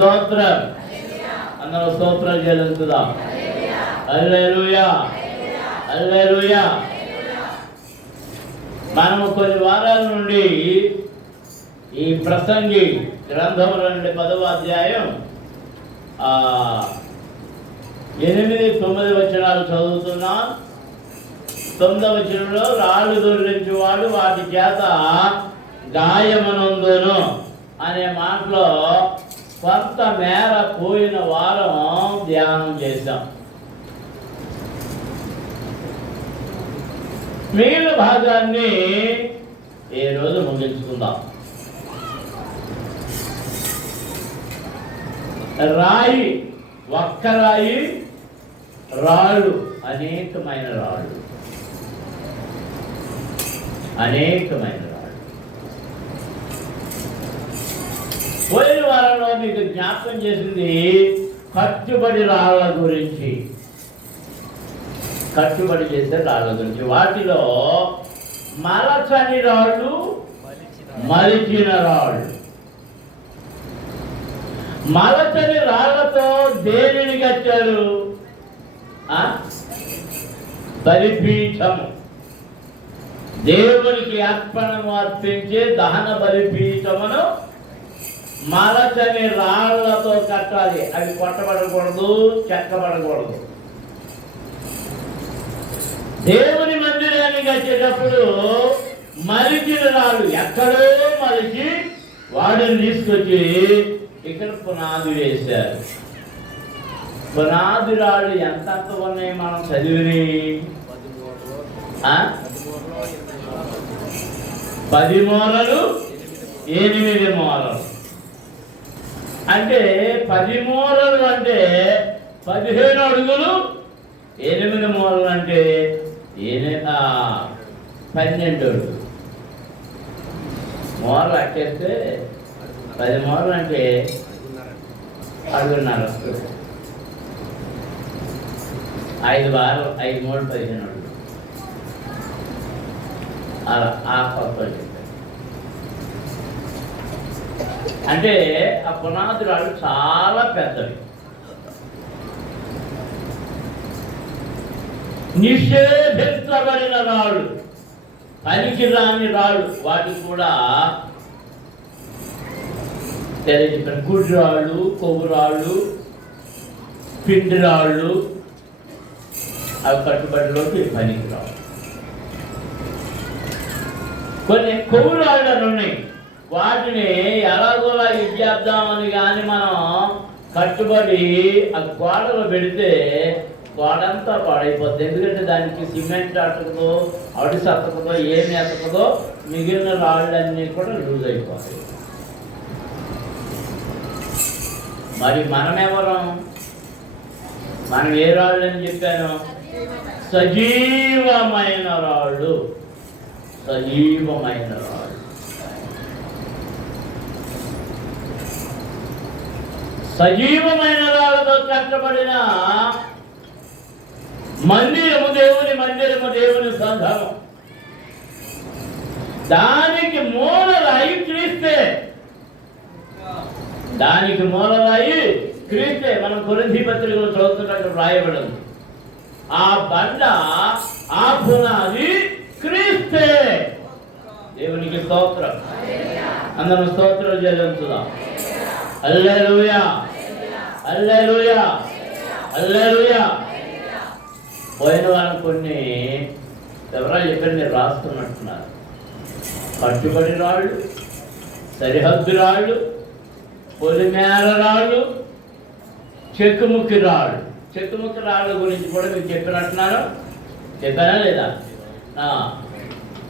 స్తోత్రం. అందరూ స్తోత్రాలు చెల్లించుదాం. హల్లెలూయా, హల్లెలూయా. మనము కొన్ని వారాల నుండి ఈ ప్రసంగి గ్రంథముల నుండి 10వ అధ్యాయం 8-9 వచనాలు చదువుతున్నాం. 9వ వచనంలో రాళ్ళు దొర్లించువాడు వాటి చేత గాయమనందును అనే మాటలో కొంత మేర పోయిన వారం ధ్యానం చేశాం. మిగిలిన భాగాన్ని ఈ రోజు ముగించుకుందాం. రాయి, ఒక్క రాయి, రాళ్ళు, అనేకమైన రాళ్ళు, అనేకమైన రాళ్ళు. పోయిన వారంలో మీకు జ్ఞాపకం చేసింది కట్టుబడి రాళ్ళ గురించి, కట్టుబడి చేసే రాళ్ళ గురించి. వాటిలో మలచని రాళ్ళు, మలిచిన రాళ్ళు. మలచని రాళ్లతో దేనిని కట్టారు? బలిపీఠము, దేవునికి అర్పణము అర్పించే దహన బలిపీఠమును మలచని రాళ్లతో కట్టాలి. అవి కొట్టబడకూడదు, చెక్కబడకూడదు. దేవుని మందిరాన్ని కట్టేటప్పుడు మలిచిన రాళ్ళు ఎక్కడో మలిచి వాడిని తీసుకొచ్చి ఇక్కడ పునాది వేశారు. పునాది రాళ్ళు ఎంత ఉన్నాయి మనం చదివిని? 10 మూరలు, 8 మూరలు. అంటే 10 మూరలు అంటే 15 అడుగులు, 8 మూరలు అంటే 12 అడుగులు. మూరలు అట్టేస్తే 10 మూరలు అంటే 6.5 వస్తుంది. 5 వారాలు, 5 మూడు 15 అడుగులు. అలా ఆ కొత్త అంటే ఆ పునాది రాళ్ళు చాలా పెద్దవి. నిషేధించబడిన రాళ్ళు, పనికి రాని రాళ్ళు. వాటికి కూడా తెలియజేసిన గుడి రాళ్ళు, కొవ్వు రాళ్ళు, పిండి రాళ్ళు, అవి కట్టుబడిలోకి పనికి రాళ్ళు. కొన్ని కొవ్వు రాళ్ళు అని ఉన్నాయి. వాటిని ఎలాగోలా ఇచ్చేద్దామని కానీ మనం కట్టుబడి ఆ గోడలో పెడితే గోడంతా పాడైపోతుంది. ఎందుకంటే దానికి సిమెంట్ అతకదో, అడిసి అతకదో, ఏమి అతకదో, మిగిలిన రాళ్ళన్నీ కూడా లూజ్ అయిపోతాయి. మరి మనమెవరం? మనం ఏ రాళ్ళు అని చెప్పాను? సజీవమైన రాళ్ళు, సజీవమైన రాళ్ళు. సజీవమైన రాళ్ళతో కట్టబడిన మందిరము, దేవుని మందిరము, దేవుని సంఘము. దానికి మూలరాయి క్రీస్తే, దానికి మూలరాయి క్రీస్తే. మనం కొరింథీ పత్రికలో చదువుతున్నట్టు రాయబడింది. ఆ బండ, ఆ పునాది క్రీస్తే. దేవునికి స్తోత్రం. అందరం స్తోత్రాలు చెల్లించుదాం. హల్లెలూయా, హల్లెలూయా, హల్లెలూయా. పోయిన వారం కొన్ని ఎవరో చెప్పారు, మీరు రాసుకున్నట్టున్నారు. కట్టుబడి రాళ్ళు, సరిహద్దు రాళ్ళు, పొలిమేర రాళ్ళు, చెక్కుముక్కి రాళ్ళు. చెక్కుముక్కి రాళ్ళ గురించి కూడా మీకు చెప్పినట్టున్నాను. చెప్పానా లేదా?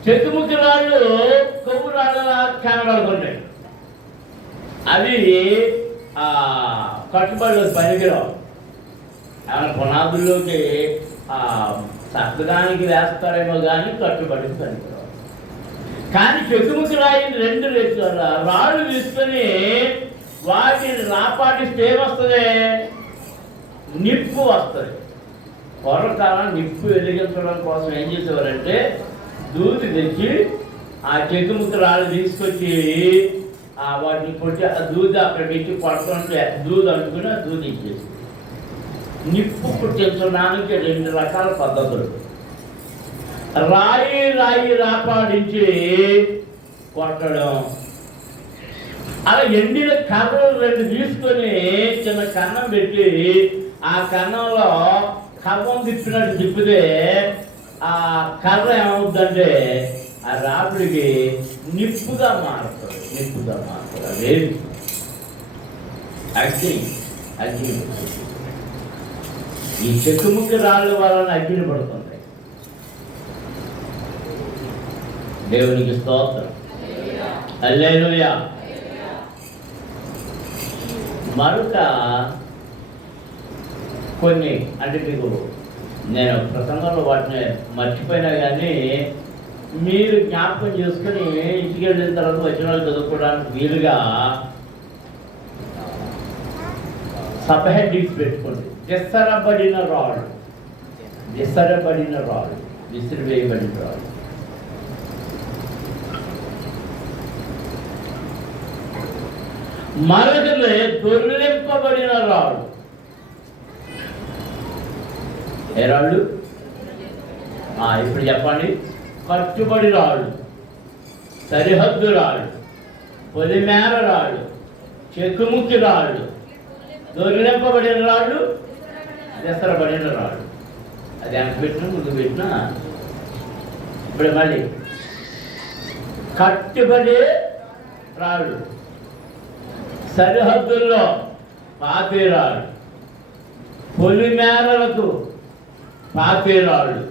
చెక్కుముక్కి రాళ్ళు కొవ్వు రాళ్ళలా కనబడుతుంటాయి. అవి కట్టుబడిలోకి పనికిరావు. ఏమైనా పునాదుల్లోకి సత్తడానికి వేస్తారేమో కానీ కట్టుబడికి పనికిరావు. కానీ చెక్కుముక్కి రాయిని 2 రాళ్ళు తీసుకొని వాటిని రాపాటిస్తే ఏమొస్తుంది? నిప్పు వస్తుంది. పూర్వకాలం నిప్పు వెలిగించడం కోసం ఏం చేసేవారంటే దూది తెచ్చి ఆ చెక్కుముక్కి రాళ్ళు తీసుకొచ్చి వాటిని కొట్టి ఆ దూది అక్కడ పెట్టి పడుతుంటే దూది అనుకుని ఆ దూది ఇచ్చేసి నిప్పు పుట్టించడానికి 2 రకాల పద్ధతులు. రాయి రాపాడించి కొట్టడం, అలా ఎండిన కర్రలు 2 తీసుకొని చిన్న కన్నం పెట్టి ఆ కన్నంలో కవ్వం తిప్పినట్టు తిప్పితే ఆ కర్ర ఏమవుద్దంటే ఆ రాపిడికి నిప్పుగా మారుతుంది. అదేమి అగ్ని ఈ చెక్కుముక్కి రాళ్ళ వలన అగ్ని పడుతుంది. దేవునికి స్తోత్రం. హల్లెలూయా. మరొక కొన్ని అంటే మీకు నేను ప్రసంగంలో వాటిని మర్చిపోయినా కానీ మీరు జ్ఞాపకం చేసుకుని ఇంటికి వెళ్ళిన తర్వాత వచ్చిన వాళ్ళు చదువుకోవడానికి వీలుగా సబ్ హెడ్డింగ్స్ పెట్టుకోండి. విసరబడిన రాళ్ళు, విసిరివేయబడిన రాళ్ళు. మరొకలే దొర్లింపబడిన రాళ్ళు. ఏ రాళ్ళు? ఇప్పుడు చెప్పండి. కట్టుబడి రాళ్ళు, సరిహద్దు రాళ్ళు, పొలిమేర రాళ్ళు, చెక్కుముక్కి రాళ్ళు, దొరిలింపబడిన రాళ్ళు, విసరబడిన రాళ్ళు. అది వెనక పెట్టినా ముందు పెట్టినా. ఇప్పుడు మళ్ళీ కట్టుబడే రాళ్ళు, సరిహద్దుల్లో పాతే రాళ్ళు, పొలిమేరలకు పాతే రాళ్ళు,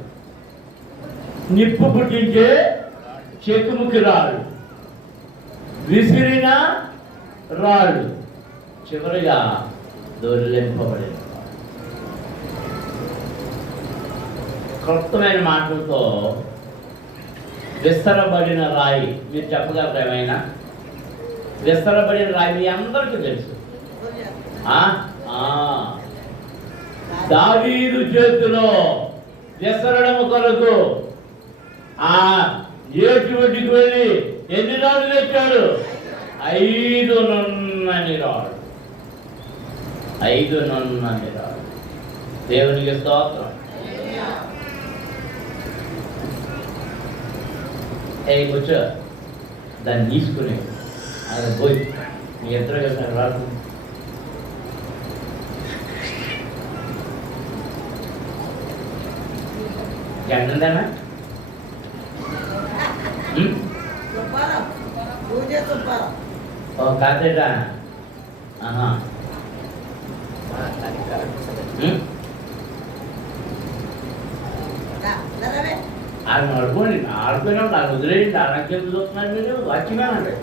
నిప్పు పుట్టించే చెక్కుముక్కి రాళ్ళు, విసిరిన రాళ్ళు, చివరిగా దొరిలింపబడిన. క్లుప్తమైన మాటలతో విసరబడిన రాయి. మీరు చెప్పగలరు ఏమైనా? విసరబడిన రాయి మీ అందరికీ తెలుసు. దావీదు చేతిలో విసరడం కొరకు ఆ ఏటి ఒడ్డుకి వెళ్ళి ఎన్ని రాళ్ళు తెచ్చాడు? 5 నున్నని రాళ్ళు. 5 నున్నని రాళ్ళు. దేవునికి స్తోత్రం. కూర్చో, దాన్ని తీసుకుని అది పోయి మీ ఇద్దరు కదా రాదు. ఎంతందేనా? కాదేటా? ఆయన ఆడుకోండి, ఆడుకున్నాం. నాకు వదిలేయండి. ఆరోగ్యం చూస్తున్నారు మీరు. వాచ్మెన్ అంటే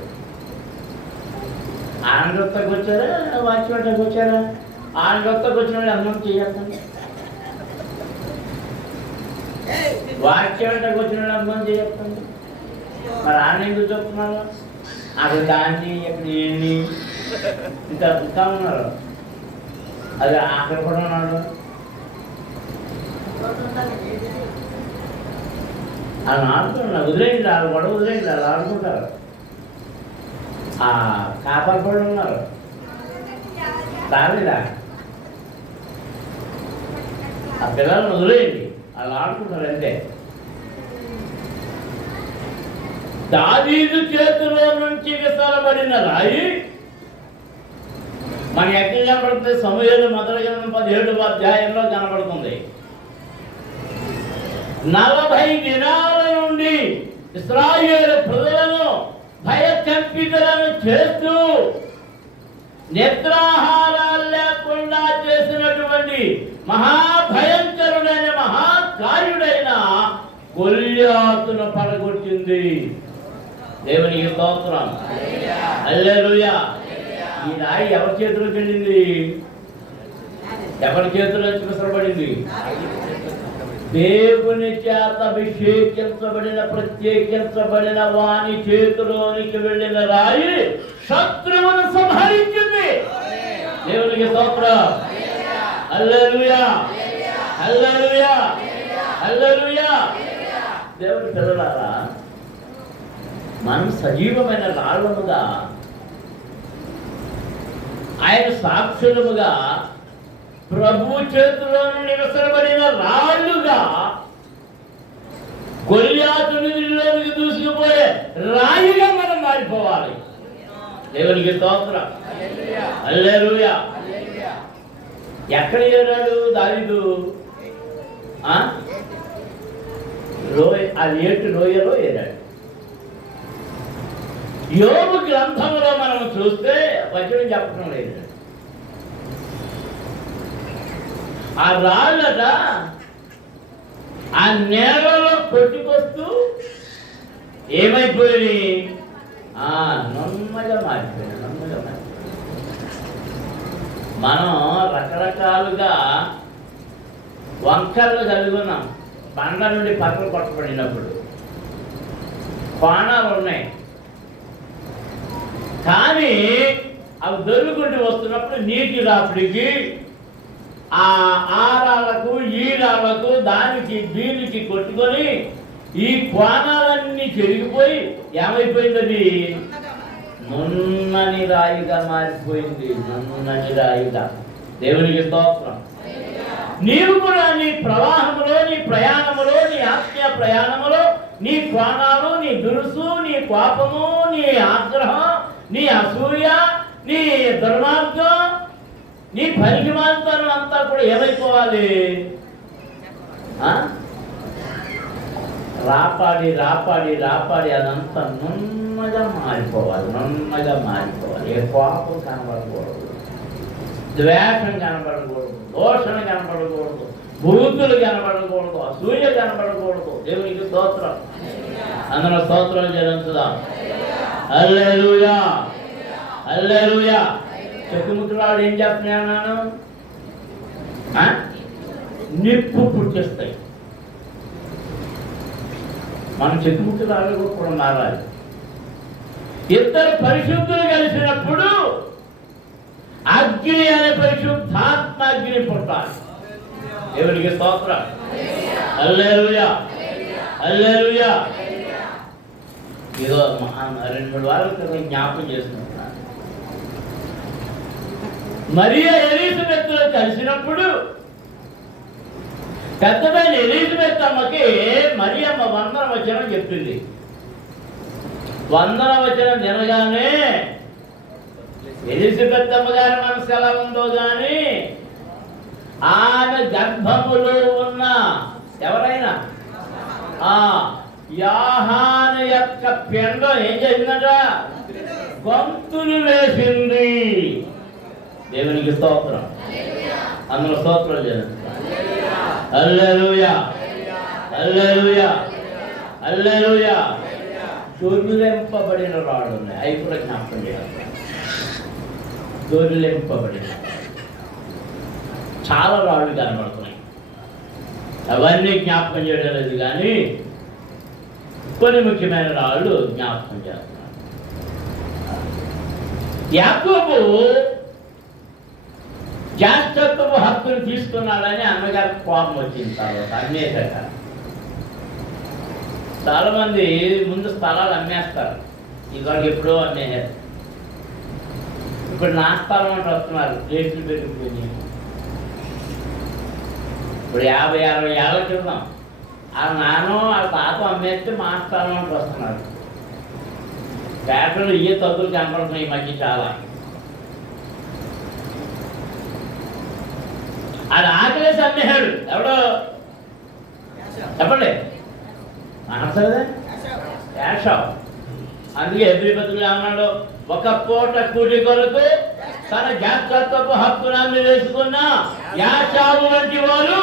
ఆనందొత్తకు వచ్చారా, వాచ్మెన్కి వచ్చారా? ఆనందొత్తకు వచ్చిన వాళ్ళు అన్నం చేయాలి. వాచ్మెన్కి వచ్చిన వాళ్ళు అన్నం చేయకండి. మరి ఆయన ఎందుకు చెప్తున్నారు? అక్కడ దాన్ని ఇక్కడ ఏంటి ఇంకా ఉన్నారు. అది అక్కడ కూడా ఉన్నాడు. వాళ్ళు ఆడుకుంటున్నారు. వదిలేయండి, వాళ్ళు కూడా వదిలేయండి. వాళ్ళు ఆడుకుంటారు. కాపర్ కూడా ఉన్నారు. రాలేదా? ఆ పిల్లలను వదిలేయండి, వాళ్ళు ఆడుకుంటారు అంతే. దావీదు చేతిలో నుంచి విసరబడిన రాయి మన ఎక్కడ కనబడుతుంది? సమూయేలు మొదటి గ్రంథం 17వ అధ్యాయంలో కనబడుతుంది. 40 దినాల నుండి ఇశ్రాయేలు ప్రజలను భయకంపితులను చేస్తూ నిద్రాహారాలు లేకుండా చేసినటువంటి మహాభయంకరుడైన మహాకార్యుడైన గొల్యాతును పడగొట్టింది. దేవునికి స్తోత్రం. హల్లెలూయా. ఈ రాయి ఎవరి చేతిలోకి వెళ్ళింది? ఎవరి చేతిలో విసరబడింది? దేవుని చేత అభిషేకించబడిన ప్రత్యేకించబడిన వాని చేతిలోనికి వెళ్ళిన రాయి శత్రువును సంహరించింది. దేవునికి స్తోత్రం. హల్లెలూయా, హల్లెలూయా, హల్లెలూయా. దేవుని పిల్లలారా, మనం సజీవమైన రాళ్ళముగా ఆయన సాక్షులముగా ప్రభు చేతిలో నుండి విసరబడిన రాళ్ళుగా గొల్యాతు నిధిలోనికి దూసుకుపోయే రాయిగా మనం మారిపోవాలి. దేవునికి స్తోత్రం. హల్లెలూయా. ఎక్కడ ఏరాడు దావీదు? అది ఏటు లోయలో ఏరాడు. యోబు గ్రంథంలో మనం చూస్తే వచనం చెప్పడం లేదు. ఆ రాళ్ళట ఆ నేలలో కొట్టుకొస్తూ ఏమైపోయి నమ్మగా మారిపోయాడు. మనం రకరకాలుగా వంకర్లు చదువుకున్నాం. బండ నుండి పక్కలు కొట్టబడినప్పుడు కోణాలు ఉన్నాయి, కానీ అవి దొరుకుంటూ వస్తున్నప్పుడు నీటి రాపిడికి ఆ రాళ్లకు ఈ రాళ్లకు దానికి దీనికి కొట్టుకొని ఈ కోణాలన్నీ చెరిగిపోయి ఏమైపోయింది? అది నున్నని రాయిగా మారిపోయింది. నున్నని రాయిగా. దేవునికి స్తోత్రం. నీవు కూడా నీ ప్రవాహములో, నీ ప్రయాణములో, నీ ఆత్మీయ ప్రయాణములో నీ కోణాలు, నీ దురుసు, నీ కోపము, నీ ఆగ్రహం, నీ అసూయ, నీ దుర్మార్గం, నీ పరిమాణం అంతా కూడా ఏమైపోవాలి? రాపాడి రాపాడి రాపాడి అదంతా నున్నగా మారిపోవాలి. నున్నగా మారిపోవాలి. ఏ కోపం కనబడకూడదు, ద్వేషం కనబడకూడదు, దోషణ కనబడకూడదు, బూతులు కనబడకూడదు, అసూయ కనబడకూడదు. దేవునికి స్తోత్రం. అందులో స్తోత్రం చెల్లించుదాం. హల్లెలూయా, హల్లెలూయా. చెక్కుముక్కులాడు ఏం చేస్తున్నాను? నిప్పు పుట్టిస్తాయి. మనం చెక్కుముక్కులాడు కూడా మారాలి. ఇద్దరు పరిశుద్ధులు కలిసినప్పుడు అగ్ని అనే పరిశుద్ధాత్మ అగ్ని పుట్టాలి. దేవునికి స్తోత్రం. హల్లెలూయా, హల్లెలూయా. ఏదో 2-3 వారాల క్రితం జ్ఞాపకం చేసుకుంటున్నాను. మరియా ఎలిజబెత్తులో కలిసినప్పుడు పెద్దదైన ఎలిజబెత్ అమ్మకి మరియమ్మ వందన వచనం చెప్పింది. వందన వచనం తినగానే ఎలిజబెత్ అమ్మగారి మనసు ఎలా ఉందో గాని ఆమె గర్భములో ఉన్న ఎవరైనా యాహాను యొక్క పిండం ఏం చేసిందట? గొంతులు వేసింది. దేవునికి స్తోత్రం. అందులో స్తోత్రం చేయండి. హల్లెలూయా, హల్లెలూయా, హల్లెలూయా. దొర్లింపబడిన రాళ్ళు ఉన్నాయి. అవి కూడా జ్ఞాపకం చేయాలి. దొర్లింపబడిన చాలా రాళ్ళు కనబడుతున్నాయి. అవన్నీ జ్ఞాపకం చేయడం లేదు, కానీ కొన్ని ముఖ్యమైన రాళ్ళు జ్ఞాపకం చేస్తున్నారు. యాకోబు జ్యేష్ఠత్వపు హక్కును తీసుకున్నాడని అన్నగారికి కోపం వచ్చింది. తర్వాత అమ్మేశాక చాలా మంది ముందు స్థలాలు అమ్మేస్తారు. ఇవాళకి ఎప్పుడో అమ్మేశారు. ఇప్పుడు నా స్థలం అంటే వస్తున్నారు. రేట్లు పెరిగిపోయి ఇప్పుడు 50-60 ఏళ్ల క్రితం వాళ్ళ నాన్న వాళ్ళ తాత అమ్మేస్తే మా స్థలం అంటే వస్తున్నారు. పేటలు ఇయ్యే తగ్గులు కనపడుతున్నాయి ఈ మధ్య చాలా. అది ఆకలేసి అమ్మేశాడు. ఎవడో చెప్పండి? యాషావు. అందుకే హెబ్రీ అన్నాడు, ఒక పూట కూటి కొరకు తన జ్ఞాపకత్వపు హక్కునాన్ని వేసుకున్న యాషావు వంటి వారు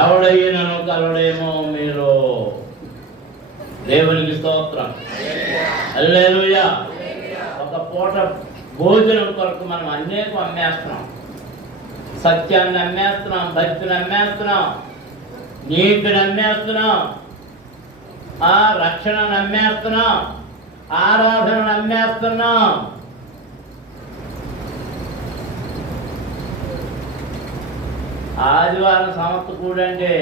ఎవడైనను కలడేమో మీరు. దేవునికి స్తోత్రం. హల్లెలూయా. ఒక పూట భోజనం కొరకు మనం అనేకం అమ్మేస్తున్నాం. సత్యాన్ని అమ్మేస్తున్నాం, భక్తిని అమ్మేస్తున్నాం, నీతిని అమ్మేస్తున్నాం, రక్షణను అమ్మేస్తున్నాం, ఆరాధనను అమ్మేస్తున్నాం. ఆదివారం సంస్థ కూడంటే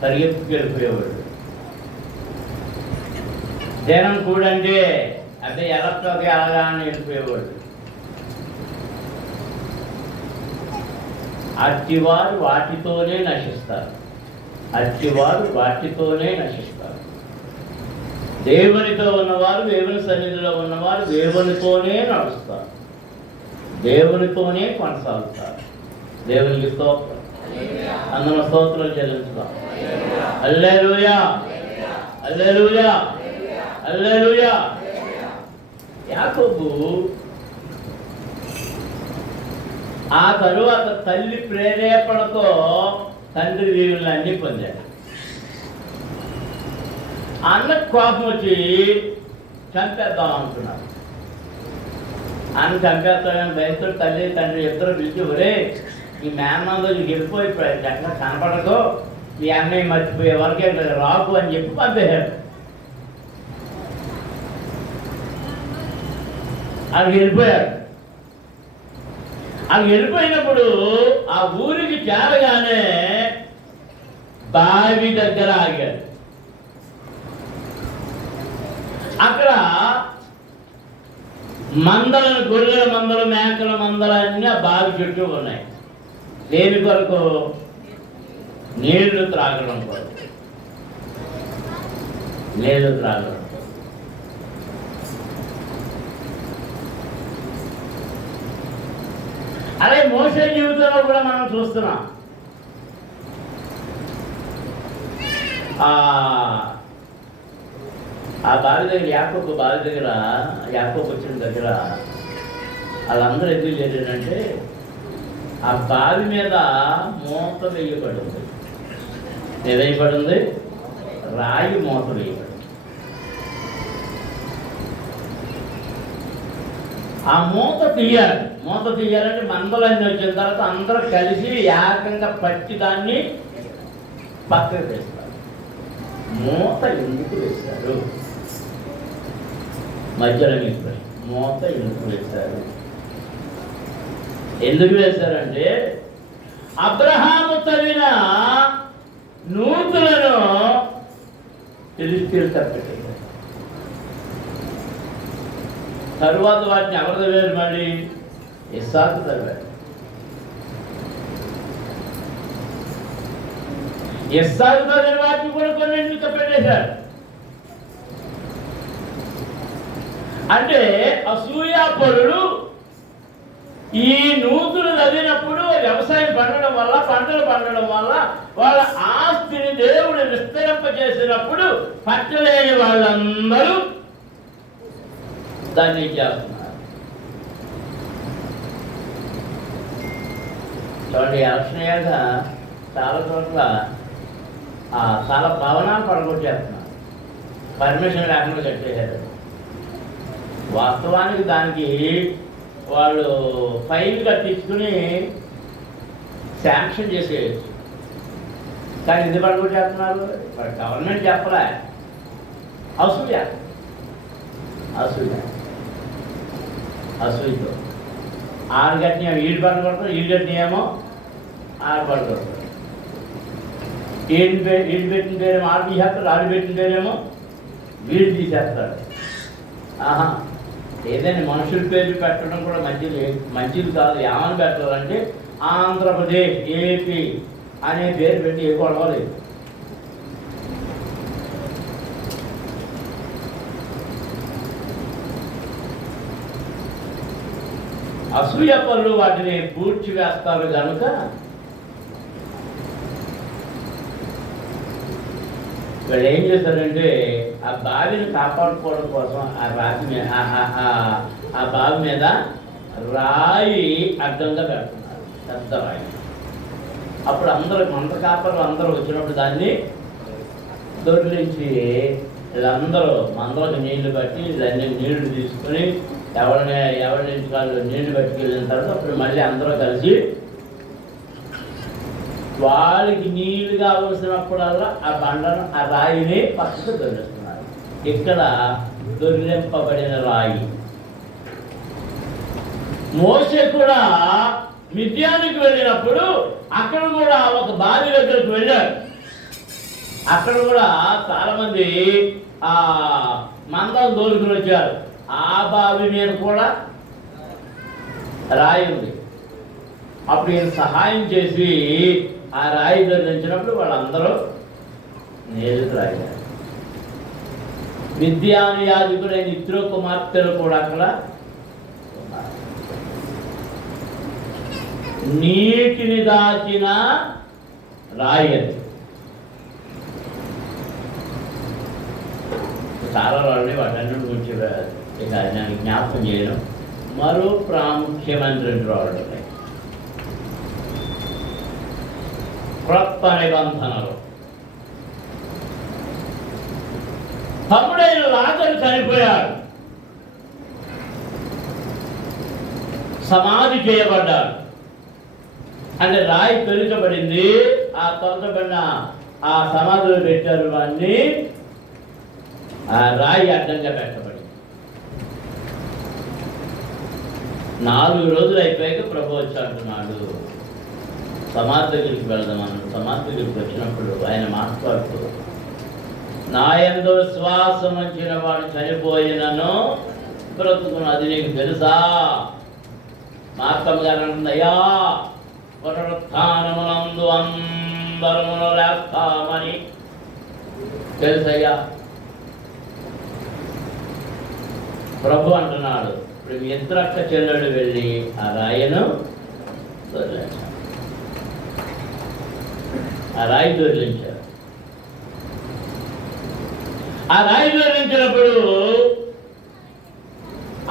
పరిగెత్తుకు వెళ్ళిపోయేవాడు. దినం కూడంటే అదే ఎలక్ట్రోకి ఎలాగా అని వెళ్ళిపోయేవాడు. అట్టివారు వాటితోనే నశిస్తారు. అట్టివారు వాటితోనే నశిస్తారు. దేవునితో ఉన్నవారు, దేవుని సన్నిధిలో ఉన్నవారు దేవునితోనే నడుస్తారు, దేవునితోనే కొనసాగుతారు. దేవునికి స్తోత్రం. అందరం స్తోత్రం చెల్లించుదాం. హల్లెలూయా, హల్లెలూయా, హల్లెలూయా. యాకోబు ఆ తరువాత తల్లి ప్రేరేపణతో తండ్రి దీవులను అన్ని పొందాడు. అన్నకు కోపం వచ్చి చంపేద్దాం అనుకున్నాడు. అన్న చంపేస్తాడని భయంతో తల్లి తండ్రి ఇద్దరు పిలిచి, ఒరే ఈ మేనమాందో వెళ్ళిపోయి ఎక్కడ కనపడదు, ఈ అన్నయ్య మర్చిపోయే వరకే రాకు అని చెప్పి పంపేశాడు. అక్కడికి వెళ్ళిపోయాడు. అక్కడికి వెళ్ళిపోయినప్పుడు ఆ ఊరికి చేరగానే బావి దగ్గర ఆగాడు. అక్కడ మందలను, గొర్రెల మందలు, మేకల మందలు అన్నీ ఆ బావి చుట్టూ ఉన్నాయి. దేని కొరకు? నీళ్లు త్రాగడం కొరకు. నీళ్లు త్రాగడం. అదే మోసే జీవితంలో కూడా మనం చూస్తున్నాం. ఆ బావి దగ్గర, యాకోబు బావి దగ్గర, యాకోబు వచ్చిన దగ్గర వాళ్ళందరూ ఎందుకు చేశారంటే ఆ బావి మీద మూత వేయబడి ఉంది. ఏదైపడి ఉంది? రాయి మూత వేయబడి. ఆ మూత తీయాలి. మూత తీయాలంటే మందలన్నీ వచ్చిన తర్వాత అందరూ కలిసి ఏకంగా పట్టి దాన్ని పక్కకు వేస్తారు. మూత ఎందుకు వేశారు? మధ్యలో మీకు మూత ఎందుకు వేశారు? ఎందుకు వేశారంటే అబ్రహాము తవ్విన నూతులను ఫిలిష్తీయులు తప్పెట్టారు. తరువాత వాటిని ఎవరు తవ్వారు? మళ్ళీ ఇస్సాకు తవ్వారు. ఇస్సాకు తవ్విన వాటిని కూడా కొన్నింటిని తప్పెట్టేశారు. అంటే అసూయాపరుడు ఈ నూతులు తవ్వినప్పుడు వ్యవసాయం పండడం వల్ల, పంటలు పండడం వల్ల వాళ్ళ ఆస్తిని దేవుడు విస్తరింపజేసినప్పుడు పట్టలేని వాళ్ళందరూ దాన్ని చేస్తున్నారు. చూడండి, ఎలక్షన్ అయ్యాక చాలా చోట్ల చాలా భవనాలు పడగొట్టేస్తున్నారు. పర్మిషన్ లేకుండా కట్టేశారు. వాస్తవానికి దానికి వాళ్ళు ఫైల్ కట్టించుకుని శాంక్షన్ చేసేయచ్చు. కానీ ఇది పడగొట్టేస్తున్నారు. గవర్నమెంట్ చెప్పలే, అసూయ, అసూయ, అసూయతో ఆరు కట్టిన వీళ్ళు పడగొడతారు, వీళ్ళు కట్టినేమో ఆరు పడగొడతారు. వీళ్ళు పెట్టిన పేరేమో ఆరు తీసేస్తారు, ఆరు పెట్టిన పేరేమో వీళ్ళు తీసేస్తారు. ఆహా, ఏదైనా మనుషుల పేరు పెట్టడం కూడా మంచిది కాదు. ఏమని పెట్టాలంటే ఆంధ్రప్రదేశ్, ఏపీ అనే పేరు పెట్టి ఏ గొడవ లేదు. అసూయ పనులు వాటిని పూడ్చి వేస్తారు కనుక వీళ్ళు ఏం చేస్తారంటే ఆ బావిని కాపాడుకోవడం కోసం ఆ రాతి మీద ఆ బావి మీద రాయి అడ్డంగా పెడుతున్నారు, పెద్ద రాయి. అప్పుడు అందరూ మంద కాపరు అందరూ వచ్చినప్పుడు దాన్ని దొరికించి వీళ్ళందరూ మందలకు నీళ్లు పట్టి దాన్ని నీళ్లు తీసుకుని ఎవరి నుంచి వాళ్ళు నీళ్లు పట్టుకెళ్ళిన తర్వాత అప్పుడు మళ్ళీ అందరూ కలిసి వాళ్ళకి నీళ్లు కావలసినప్పుడల్లా ఆ బండను, ఆ రాయిని పక్కకు దొరికిస్తున్నారు. ఇక్కడ దొరికింపబడిన రాయి. మోషే కూడా మిద్యానికి వెళ్ళినప్పుడు అక్కడ కూడా ఒక బావి దగ్గరకు వెళ్ళాడు. అక్కడ కూడా చాలా మంది ఆ మందం దోలుకుని వచ్చారు. ఆ బావి మీద కూడా రాయి ఉంది. అప్పుడు ఈయన సహాయం చేసి ఆ రాయి ధరించినప్పుడు వాళ్ళందరూ నేలుతురాగారు. మిద్యాను యాజకుడైన ఇత్రో కుమార్తెలు కూడా అక్కడ నీటిని దాచిన రాయి అది. చాలా రాళ్ళని వాటన్నిటి గురించి ఇక నేను జ్ఞాపకం చేయను. మరో ప్రాముఖ్యమైన 2 రాళ్ళు ఉన్నాయి. క్రొత్త నిబంధనలు. తమ్ముడైన లాజరు చనిపోయాడు, సమాధి చేయబడ్డాడు. అంటే రాయి తొలిచబడింది, ఆ తొలచబడిన ఆ సమాధిలో పెట్టారు వాడిని. ఆ రాయి అడ్డంగా పెట్టబడింది. 4 రోజులు అయిపోయాక ప్రభు వచ్చి అంటున్నాడు, సమాధి దగ్గరికి వెళ్దామని. సమాధి దగ్గరికి వచ్చినప్పుడు ఆయన మాట్లాడుతూ, నా యందు విశ్వాసం ఉంచిన వాడు చనిపోయినను బ్రతుకును, అది నీకు తెలుసా? మార్తమ్మ గారు అంటుంది, అయ్యా పునరుత్థానమునందు అందరమును లేస్తామని తెలుసయ్యా. ప్రభు అంటున్నాడు, ఇప్పుడు మీ ఇద్దరక్క చెల్లెళ్ళు వెళ్ళి ఆ రాయిను దొరిలించారు. ఆ రాయి దొరిలించారు. ఆ రాయి దొరిలించినప్పుడు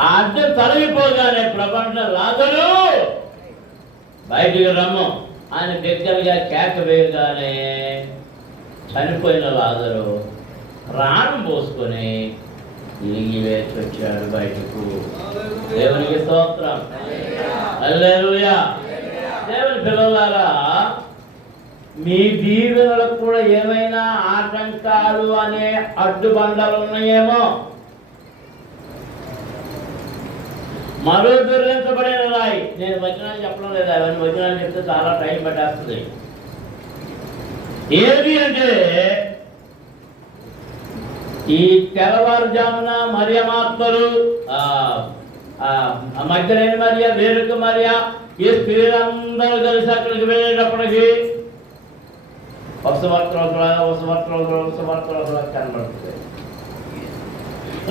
ఆ అడ్డం తొలగిపోగానే ప్రపంచ లాజరు బయటికి రమ్ము ఆయన దగ్గరగా కేక వేయగానే చనిపోయిన లాజరు ప్రాణం పోసుకొని తిరిగి వేసి వచ్చాడు బయటకు. దేవునికి స్తోత్రం. హల్లెలూయా. దేవుని పిల్లలారా, మీ దీవెనలకు కూడా ఏమైనా ఆటంకాలు అనే అడ్డుబండలు ఉన్నాయేమో. మరో దుర్లించబడిన రాయి. నేను వచనాలు చెప్పడం లేదు, అవన్నీ వచనాలు చెప్తే చాలా టైం పట్టేస్తుంది. ఏది అంటే ఈ తెల్లవారుజామున మరియమాత్మలు, మధ్యలేని మరియ, వేరొక మరియ, ఈ స్త్రీలందరూ కలిసి అక్కడికి వెళ్ళేటప్పటికి కనబడుతుంది.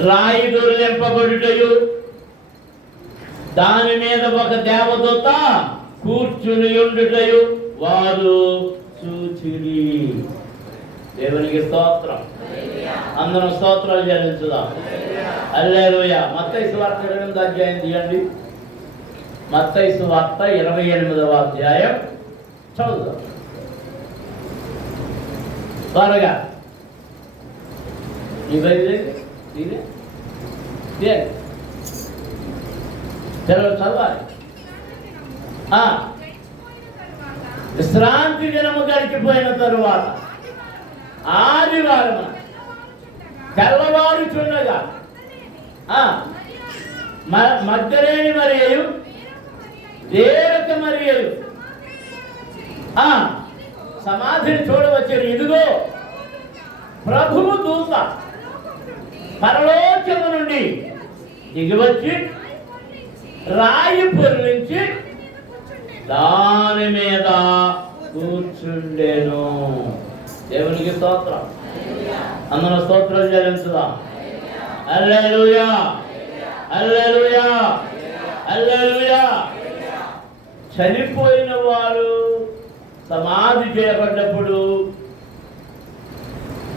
రాయి దొరిలింపబడుటయు, దాని మీద ఒక దేవదూత కూర్చుని ఉండుటయు వారు చూచిరి. దేవునికి స్తోత్రం. అందరం స్తోత్రాలు చెల్లించుదాం. హల్లెలూయా. మత్తయి సువార్త 28వ అధ్యాయం తీయండి. మత్తయి సువార్త 28వ అధ్యాయం చదువుదాం త్వరగా. చదవాలి. విశ్రాంతి దినము గడిచిపోయిన తరువాత ఆదివారం తెల్లవారుచుండగా మగ్దలేని మరియయు వేరొక మరియయు సమాధిని చూడవచ్చారు. ఇదిగో ప్రభువు దూత పరలోకము నుండి దిగివచ్చి రాయి పొర్లించి దాని మీద కూర్చుండెను. దేవునికి స్తోత్రం. అందరూ స్తోత్రం చెల్లించుదాం. హల్లెలూయా, హల్లెలూయా, హల్లెలూయా. చనిపోయిన వారు సమాధి చేయబడ్డప్పుడు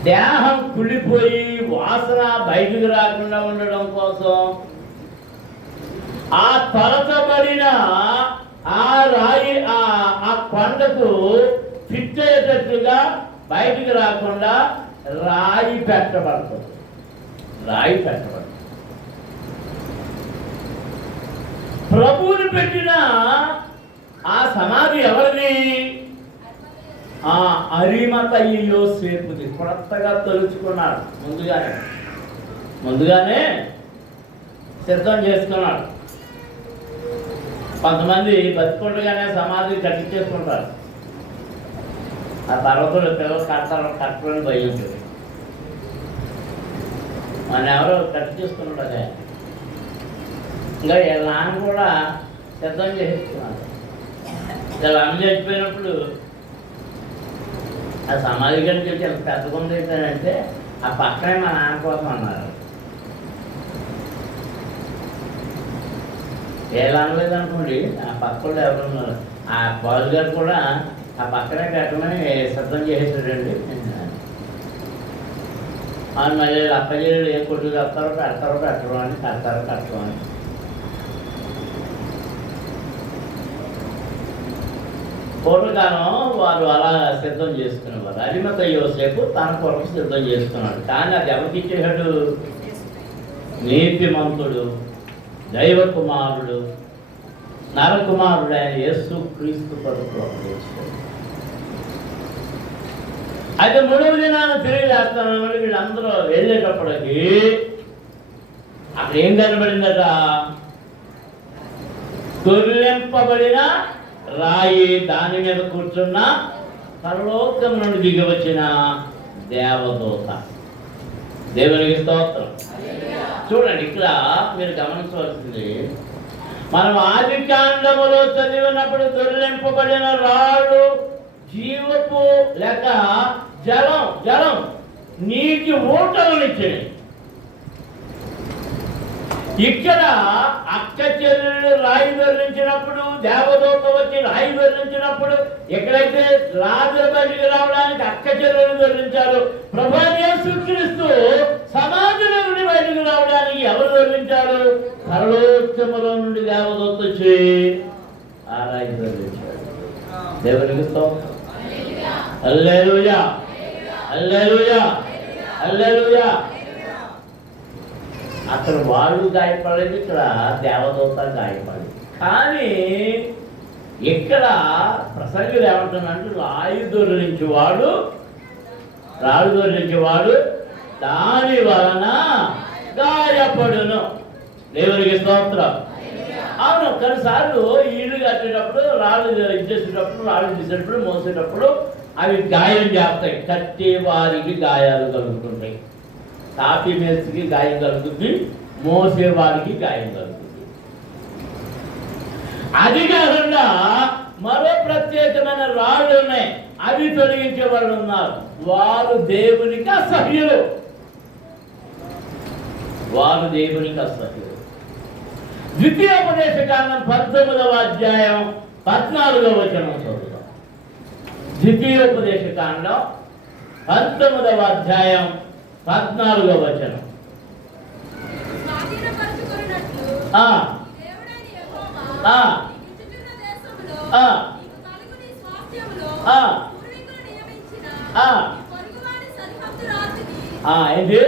దేహం కుళ్ళిపోయి వాసన బయటకు రాకుండా ఉండడం కోసం ఆ తలచబడిన ఆ రాయి ఆ కొండకు ఫిట్ అయ్యేటట్లుగా బయటికి రాకుండా రాయి పెట్టబడుతుంది. రాయి పెట్టబడుతుంది. ప్రభువుని పెట్టిన ఆ సమాధి ఎవరిది? అరిమతయి యోసేపుది. కొత్తగా తలుచుకున్నాడు. ముందుగానే సిద్ధం చేసుకున్నాడు. కొంతమంది బతికుండగానే సమాధి కట్టించేసుకుంటారు. ఆ తర్వాత పిల్లలు కట్టని భయం ఉంటుంది. మన ఎవరో కట్టించేసుకున్నాడు. అదే ఇంకా నాన్న కూడా సిద్ధం చేసేసుకున్నాడు. ఇలా అమ్మ చచ్చిపోయినప్పుడు ఆ సమాధి గడికి వచ్చి ఎంత పెద్దగుంది ఏంటంటే ఆ పక్కనే మా నాన్న కోసం అన్నారు. ఎలా అనలేదు అనుకోండి, ఆ పక్కలో ఎవరున్నారు, ఆ పాలు గారు కూడా ఆ పక్కనే పెట్టమని సిద్ధం చేసేసాడండి. అవును, మళ్ళీ అప్పజీలు ఏం కొట్టు కడతారో పెట్టరు అని కట్టరు అని. పూర్వకాలం వారు అలా సిద్ధం చేసుకునేవారు. అరిమత యోసేపు తన కొరకు సిద్ధం చేసుకున్నాడు. కానీ అది ఎవరికి ఇచ్చేసాడు? నీతిమంతుడు, దైవ కుమారుడు, నరకుమారుడు ఆయన యేసు క్రీస్తు కొరకు అప్పగించాడు. అయితే 3వ దినాన తిరిగి వేస్తానని వీళ్ళందరూ వెళ్ళేటప్పటికి అక్కడ ఏం కనబడిందట? తొలింపబడిన రాయి, దాని మీద కూర్చున్న పరలోకం నుండి దిగి వచ్చిన దేవదూత. దేవునికి స్తోత్రం. చూడండి, ఇక్కడ మీరు గమనించవలసింది, మనం ఆది కాండములో చదివినప్పుడు తొలింపబడిన రాళ్ళు జీవపు లేక జలం నీటి ఊటలనిచ్చాయి. ఇక్కడ అక్క చెల్లెలు రాయి దొరించినప్పుడు, దేవదూత వచ్చి రాయి దొరించినప్పుడు, ఎక్కడైతే లాజరు బయటికి రావడానికి అక్క చెల్లెలు దొరించారు, ప్రభువైన యేసుక్రీస్తు సమాధిలో నుండి బయటికి రావడానికి ఎవరు దొరించారు? పరలోకములో నుండి దేవదూత వచ్చి ఆ రాయి దొరించాడు. దేవునికి స్తోత్రం. హల్లెలూయా, హల్లెలూయా, హల్లెలూయా. అక్కడ వాళ్ళు గాయపడలేదు, ఇక్కడ దేవదూత గాయపడలేదు. కానీ ఇక్కడ ప్రసంగులు ఏమంటున్నారంటే రాళ్ళు దొరించేవాడు దాని వలన గాయపడును. దేవునికి స్తోత్రం. అవును, కొన్నిసార్లు ఇల్లు కట్టేటప్పుడు రాళ్ళు ఇచ్చేసేటప్పుడు, రాళ్ళు తీసేటప్పుడు, మోసేటప్పుడు అవి గాయం చేస్తాయి. కట్టే వారికి గాయాలు కలుగుతుంటాయి. తాపి మేస్త్రికి గాయం కలుగుతుంది, మోసేవారికి గాయం కలుగుతుంది. అది కాకుండా మరో ప్రత్యేకమైన రాళ్ళు ఉన్నాయి, అవి తొలగించే వాళ్ళు ఉన్నారు. వారు దేవునికి అసహ్యులు. ద్వితీయోపదేశకాండం 19వ అధ్యాయం 14వ వచనం చదువుతాం. ద్వితీయోపదేశకాండం 19వ అధ్యాయం 14వ వచనం. ఏంటి?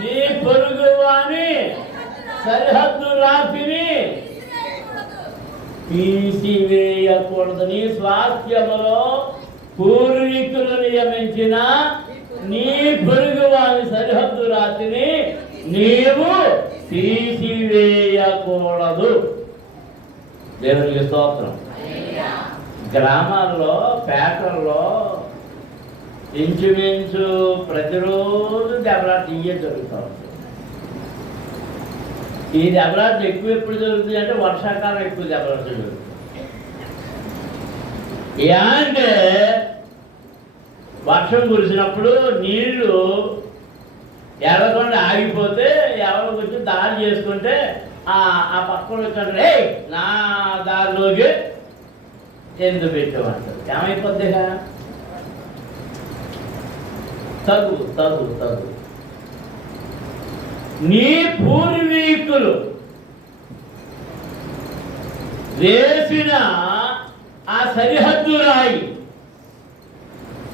నీ పొరుగువాని సరిహద్దు రాతిని తీసివేయకూడదు. నీ స్వాస్థ్యములో పూర్వీకులు నియమించిన నీ పొరుగువాని సరిహద్దు రాతిని నీవు తీసివేయకూడదు. దేవునికి స్తోత్రం. గ్రామాల్లో, పేటల్లో ఇంచుమించు ప్రతిరోజు దెబ్బలాట జరుగుతూ ఉంటుంది. ఈ దెబ్బలాట ఎక్కువ ఎప్పుడు జరుగుతుంది అంటే వర్షాకాలం ఎక్కువ దెబ్బలాట జరుగుతుంది. అంటే వర్షం కురిసినప్పుడు నీళ్లు ఎర్రకుండా ఆగిపోతే ఎవరు వచ్చి దారి చేసుకుంటే ఆ పక్కన వచ్చాడు, నా దారిలోకి ఎందుకు పెట్టామంటారు. ఏమైపోద్దిగా తగు నీ పూర్వీకులు వేసిన ఆ సరిహద్దు రాయి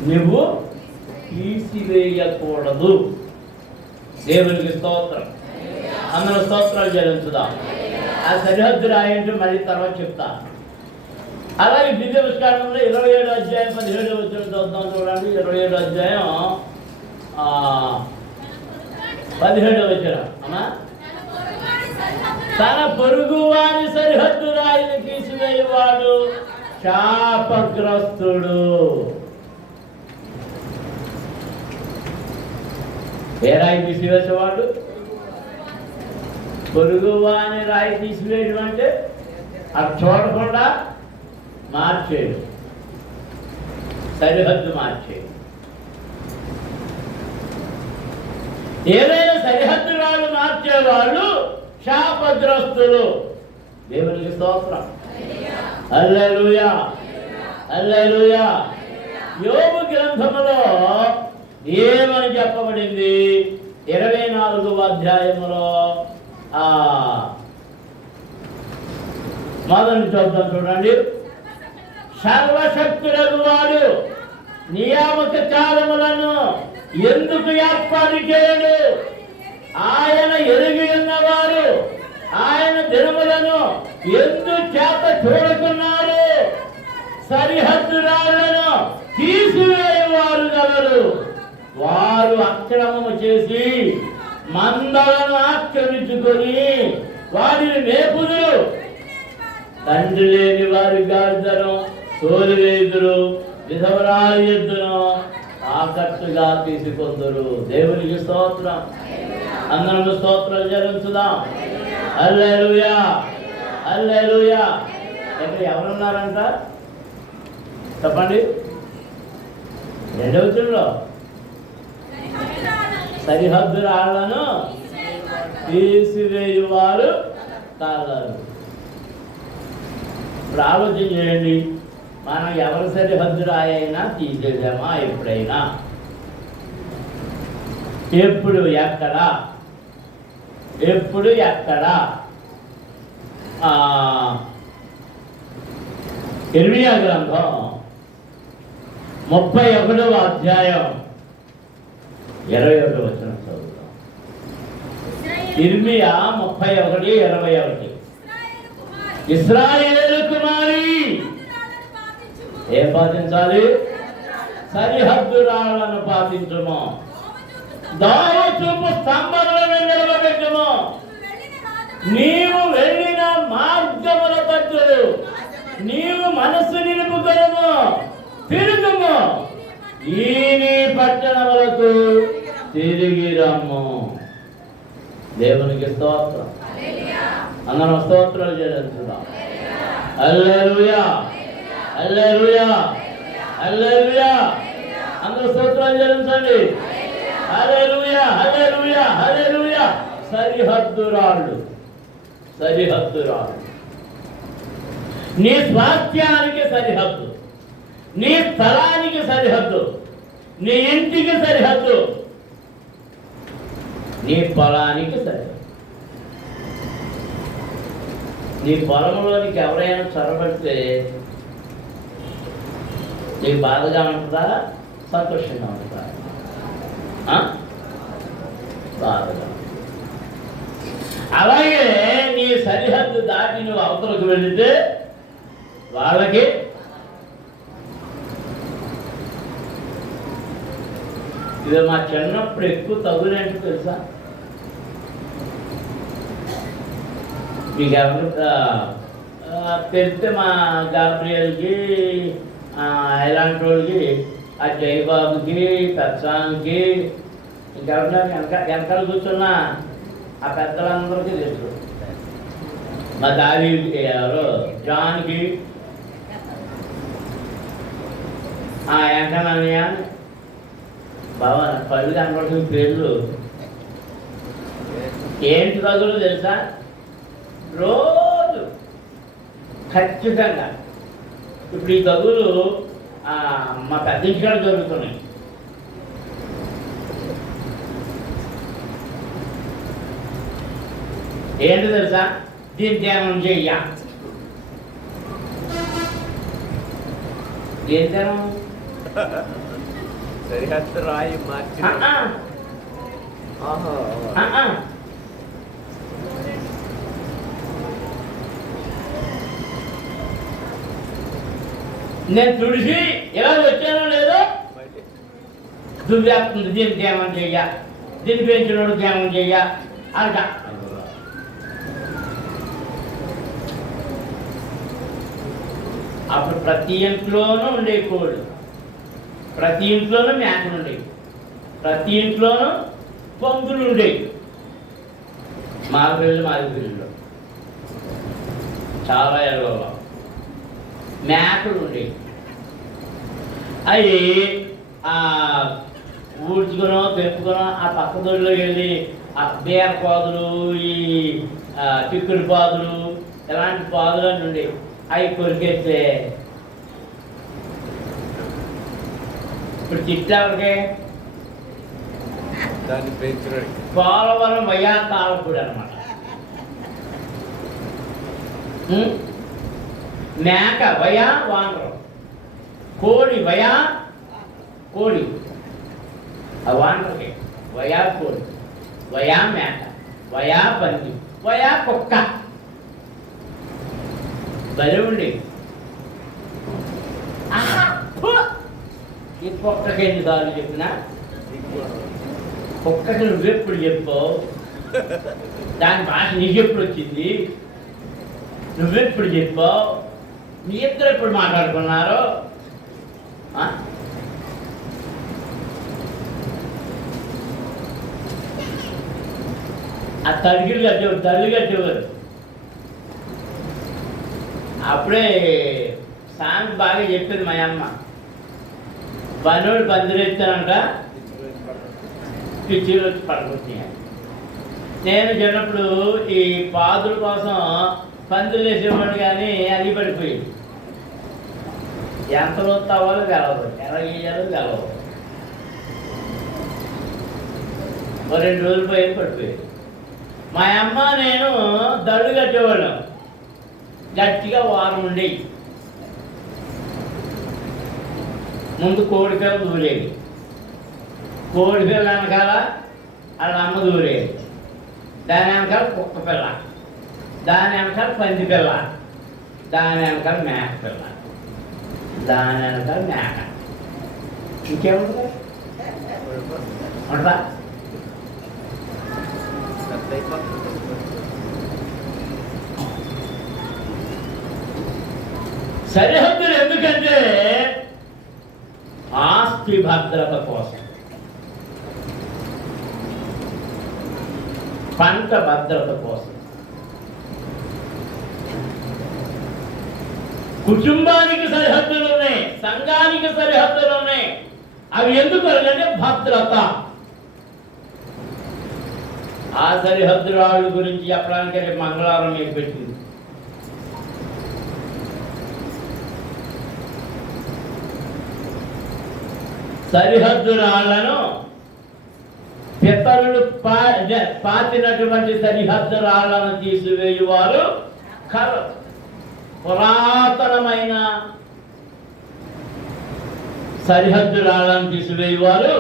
నువ్వు తీసివేయకూడదు. దేవునికి స్తోత్రం. అందరూ స్తోత్రాలు చెల్లించుదాం. ఆ సరిహద్దు రాయి అంటే మళ్ళీ తర్వాత చెప్తా. అలాగే ద్వితీయోపదేశకాండంలో 27వ అధ్యాయం 17వ వచనం చదువుతాం. చూడండి, 27వ అధ్యాయం 17వ వచనం. అమ్మా, తన పొరుగు వారి సరిహద్దు రాయిని తీసివేయవాడు శాపగ్రస్తుడు. ఏ రాయి తీసివేసేవాడు? పొరుగు వాని రాయి తీసివేయడం అంటే అది చూడకుండా మార్చేడు, సరిహద్దు మార్చేడు. ఏదైనా సరిహద్దు రాళ్ళు మార్చేవాళ్ళు శాపగ్రస్తులు. దేవునికి స్తోత్రం. హల్లెలూయా, హల్లెలూయా. యోబు గ్రంథములో ఏమని చెప్పబడింది? 24వ అధ్యాయములో మొదటి చూద్దాం, చూడండి. సర్వశక్తులకు వాడు నియామక కాలములను ఎందుకు ఏర్పాటు చేయడు? ఆయన ఎరిగి ఉన్నవారు ఆయన దినములను ఎందుచేత చూడకున్నారు? సరిహద్దు రాళ్లను తీసివేయువారు గలరు. వారు అక్రమము చేసి మందలను ఆక్రమించుకొని వారిని మేపుదురు. తండ్రి లేని వారి గాడిదను తోలివేయుదురు, విధవరాలి ఎద్దును ఆకట్టుగా తీసుకొందురు. దేవునికి స్తోత్రం. అందరము స్తోత్రం చెల్లించుదాం. హల్లెలూయా, హల్లెలూయా. ఇక్కడ ఎవరున్నారంట చెప్పండి? 2వ వచనంలో సరిహద్దు రాళ్లను తీసివేయువారు కాలరు. ఇప్పుడు ఆలోచన చేయండి, మనం ఎవరి సరిహద్దు రాయైనా తీసేసామా? ఎప్పుడైనా? ఎప్పుడు? ఎక్కడ? ఎప్పుడు? ఎక్కడ? ఇర్మియా గ్రంథం 31వ అధ్యాయం 21వ వచనం చదువుతాం. ఇర్మియా 31:21. ఇశ్రాయేలు కుమారి ఏం పాటించాలి? సరిహద్దు రాళ్లను పాటించుము, దోవ చూపు స్తంభములను నిలబెట్టుము, నీవు వెళ్ళిన మార్గముల పట్టు నీవు మనస్సు నిలుపుకొనుము, తిరుగుము, ఈ నీ పట్టణములకు తిరిగి రమ్ము. దేవునికి స్తోత్రం. అందరం స్తోత్రాలు చెల్లించుదాం. హల్లెలూయా, హల్లెలూయా, హల్లెలూయా. అందరూ స్తోత్రాలు చెల్లించండి. హల్లెలూయా, హల్లెలూయా, హల్లెలూయా. సరిహద్దు రాళ్ళు, సరిహద్దు రాళ్ళు. నీ స్వాస్థ్యానికి సరిహద్దు, నీ స్థలానికి సరిహద్దు, నీ ఇంటికి సరిహద్దు, నీ పొలానికి సరిహద్దు. నీ పొలంలోనికి ఎవరైనా చొరబడితే నీకు బాధగా ఉంటుందా? సంతోషంగా ఉంటుందా? బాధగా. అలాగే నీ సరిహద్దు దాటి నువ్వు అవతలకు వెళితే వాళ్ళకి ఇది మా చిన్నప్పుడు ఎక్కువ తగులేంటి తెలుసా? మీకు ఎవరు తెలిస్తే మా గాబ్రియల్కి ఇలాంటి వాళ్ళకి, ఆ జయబాబుకి, పెద్దానికి, ఇంకెవరినా వెనకాల కూర్చున్న ఆ పెద్దలందరికీ తెలుసు. మా దావీకి, ఎవరు జాన్కి, వెంకన్నయ్య, బాబా పళ్ళు కనపడుతున్న పేర్లు ఏంటి తగులు తెలుసా? రోజు ఖచ్చితంగా. ఇప్పుడు ఈ తగులు మా పెద్ద ఇంటికాడ జరుగుతున్నాయి. ఏంటి తెలుసా? దీని ధ్యానం చెయ్య. ఏం ధ్యానం? సరిహద్దు రాయి మార్చి నేను తుడిసి ఎలా వచ్చానో లేదో దువ్వేస్తుంది. దీన్ని ధ్యానం చెయ్య, దీన్ని పెంచినోడు ధ్యానం చెయ్య అంట. అప్పుడు ప్రతి ఇంట్లోనూ ఉండే కోళ్ళు, ప్రతి ఇంట్లోనూ మేకలు ఉండేవి, ప్రతి ఇంట్లోనూ పందులు ఉండేవి. మాదిపిల్లిలో చాలా ఎరువులో మేక మేకలు ఉండేవి. అవి ఊడ్చుకునో తెప్పుకునో ఆ పక్క దొడ్లోకి వెళ్ళి ఆ బీర పాదులు, ఈ చిక్కుడు పాదులు, ఇలాంటి పాదులు అని ఉండేవి. అవి కొరికేస్తే ఇప్పుడు చిట్టాలకే పోలవరం వయా తాళపూడి అనమాట. మేక వయా వానరం, కోడి వయా కోడి, ఆ వానరకే వయా కోడి, వయా మేక, వయా పంది, వయా కుక్క. బలి ఉండి ఈ కుక్కకి ఎన్నిసార్లు చెప్పినా, కుక్కకి నువ్వెప్పుడు చెప్పావు, దాని భాష నీకెప్పుడు వచ్చింది, నువ్వెప్పుడు చెప్పావు, మీ ఇద్దరు ఎప్పుడు మాట్లాడుకున్నారు? ఆ తడిగిలు కట్టేవారు, తల్లి కట్టేవారు. అప్పుడే సాంగ్ బాగా చెప్పింది మా అమ్మ. పనులు పందిరెత్తానంట, పిచ్చిలు వచ్చి పడుకుంటున్నాయి. నేను చిన్నప్పుడు ఈ పాదుల కోసం పందులు వేసేవాడు, కానీ అది పడిపోయింది. ఎంత తవ్వాలో గెలవదు, ఎలా వేయాలో గెలవదు. 2 రోజులు పోయి పడిపోయింది. మా అమ్మ నేను దళ్ళు కట్టేవాళ్ళం, గట్టిగా వారం ఉండేవి. ముందు కోడిపిల్ల దూరేది, కోడిపిల్ల వెనకాల వాళ్ళ అమ్మ దూరేది, దాని వెనకాల కుక్క పిల్ల, దాని వెనకాల పంది పిల్ల, దాని వెనకాల మేక పిల్ల, దాని వెనకాల మేక. ఇంకేముంటుంది ఉంటుందా? సరిహద్దులు ఎందుకంటే ఆస్తి భద్రత కోసం, పంట భద్రత కోసం, కుటుంబానికి సరిహద్దులు ఉన్నాయి, సంఘానికి సరిహద్దులు ఉన్నాయి. అవి ఎందుకు అంటే భద్రత. ఆ సరిహద్దు రాళ్ళ గురించి చెప్పడానికి మంగళవారం మీకు పెట్టింది. సరిహద్దు రాళ్లను పితరులు పాతినటువంటి సరిహద్దు రాళ్లను తీసివేయువారు కలరు. పురాతనమైన సరిహద్దు రాళ్లను తీసివేయువారు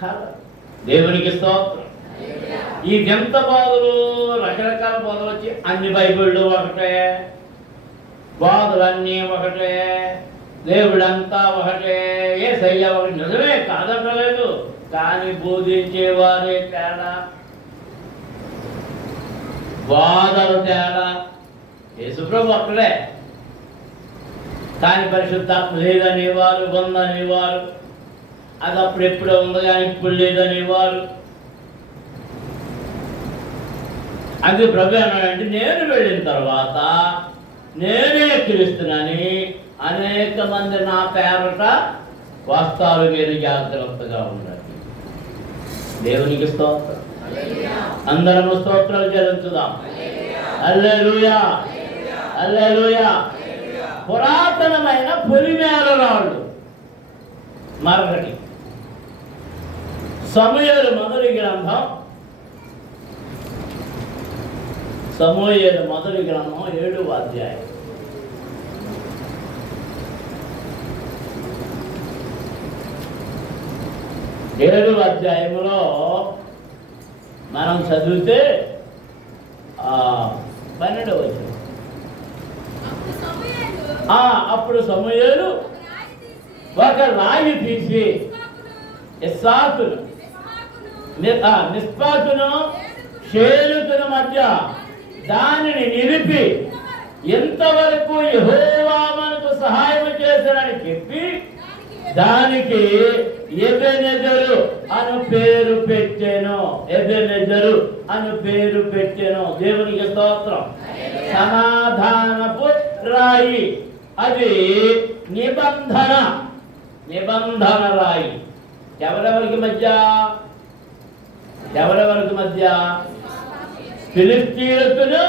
కలరు. దేవునికి స్తోత్రం. ఈ వింత బాధలు, రకరకాల బాధలు వచ్చి అన్ని బైబిళ్ళు ఒకటే, బాధలన్నీ ఒకటే, దేవుడంతా ఒకటే, యేసయ్య ఒకటి. నిజమే, కాదంటలేదు, కానీ బోధించేవారే తేడా, బాధలు తేడా. యేసుప్రభు ఒక్కడే, కానీ పరిశుద్ధాత్మ లేదనేవారు, ఉందనేవారు. అది అప్పుడు ఎప్పుడో ఉంది కానీ ఇప్పుడు లేదనేవారు. అది ప్రభు అన్నాడంటే, నేను వెళ్ళిన తర్వాత నేనే క్రీస్తునని అనేక మంది నా పేరట వస్తారు, మీరు జాగ్రత్తగా ఉండండి. దేవునికి స్తోత్రం. అందరము స్తోత్రాలు చెల్లించుదాం. హల్లెలూయా, హల్లెలూయా. పురాతనమైన పొలిమేర రాళ్ళు మరొకటి. సమూయేలు మొదటి గ్రంథం, సమూయేలు మొదటి గ్రంథం 7వ అధ్యాయం. ఏడవ అధ్యాయంలో మనం చదివితే 12వ వచనం. అప్పుడు సమూయేలు ఒక రాయి తీసి ఇస్సాకును మిస్పాకును షేలుకును మధ్య దానిని నిలిపి, ఎంతవరకు యెహోవా మనకు సహాయం చేశానని చెప్పి దానికి ఎబెనెజరు అను పేరు పెట్టెను. ఎబెనెజరు అను పేరు పెట్టెను. దేవునికి స్తోత్రం. సమాధానపు రాయి అది నిబంధన రాయి. ఎవరెవరికి మధ్య ఫిలిష్తీయులకును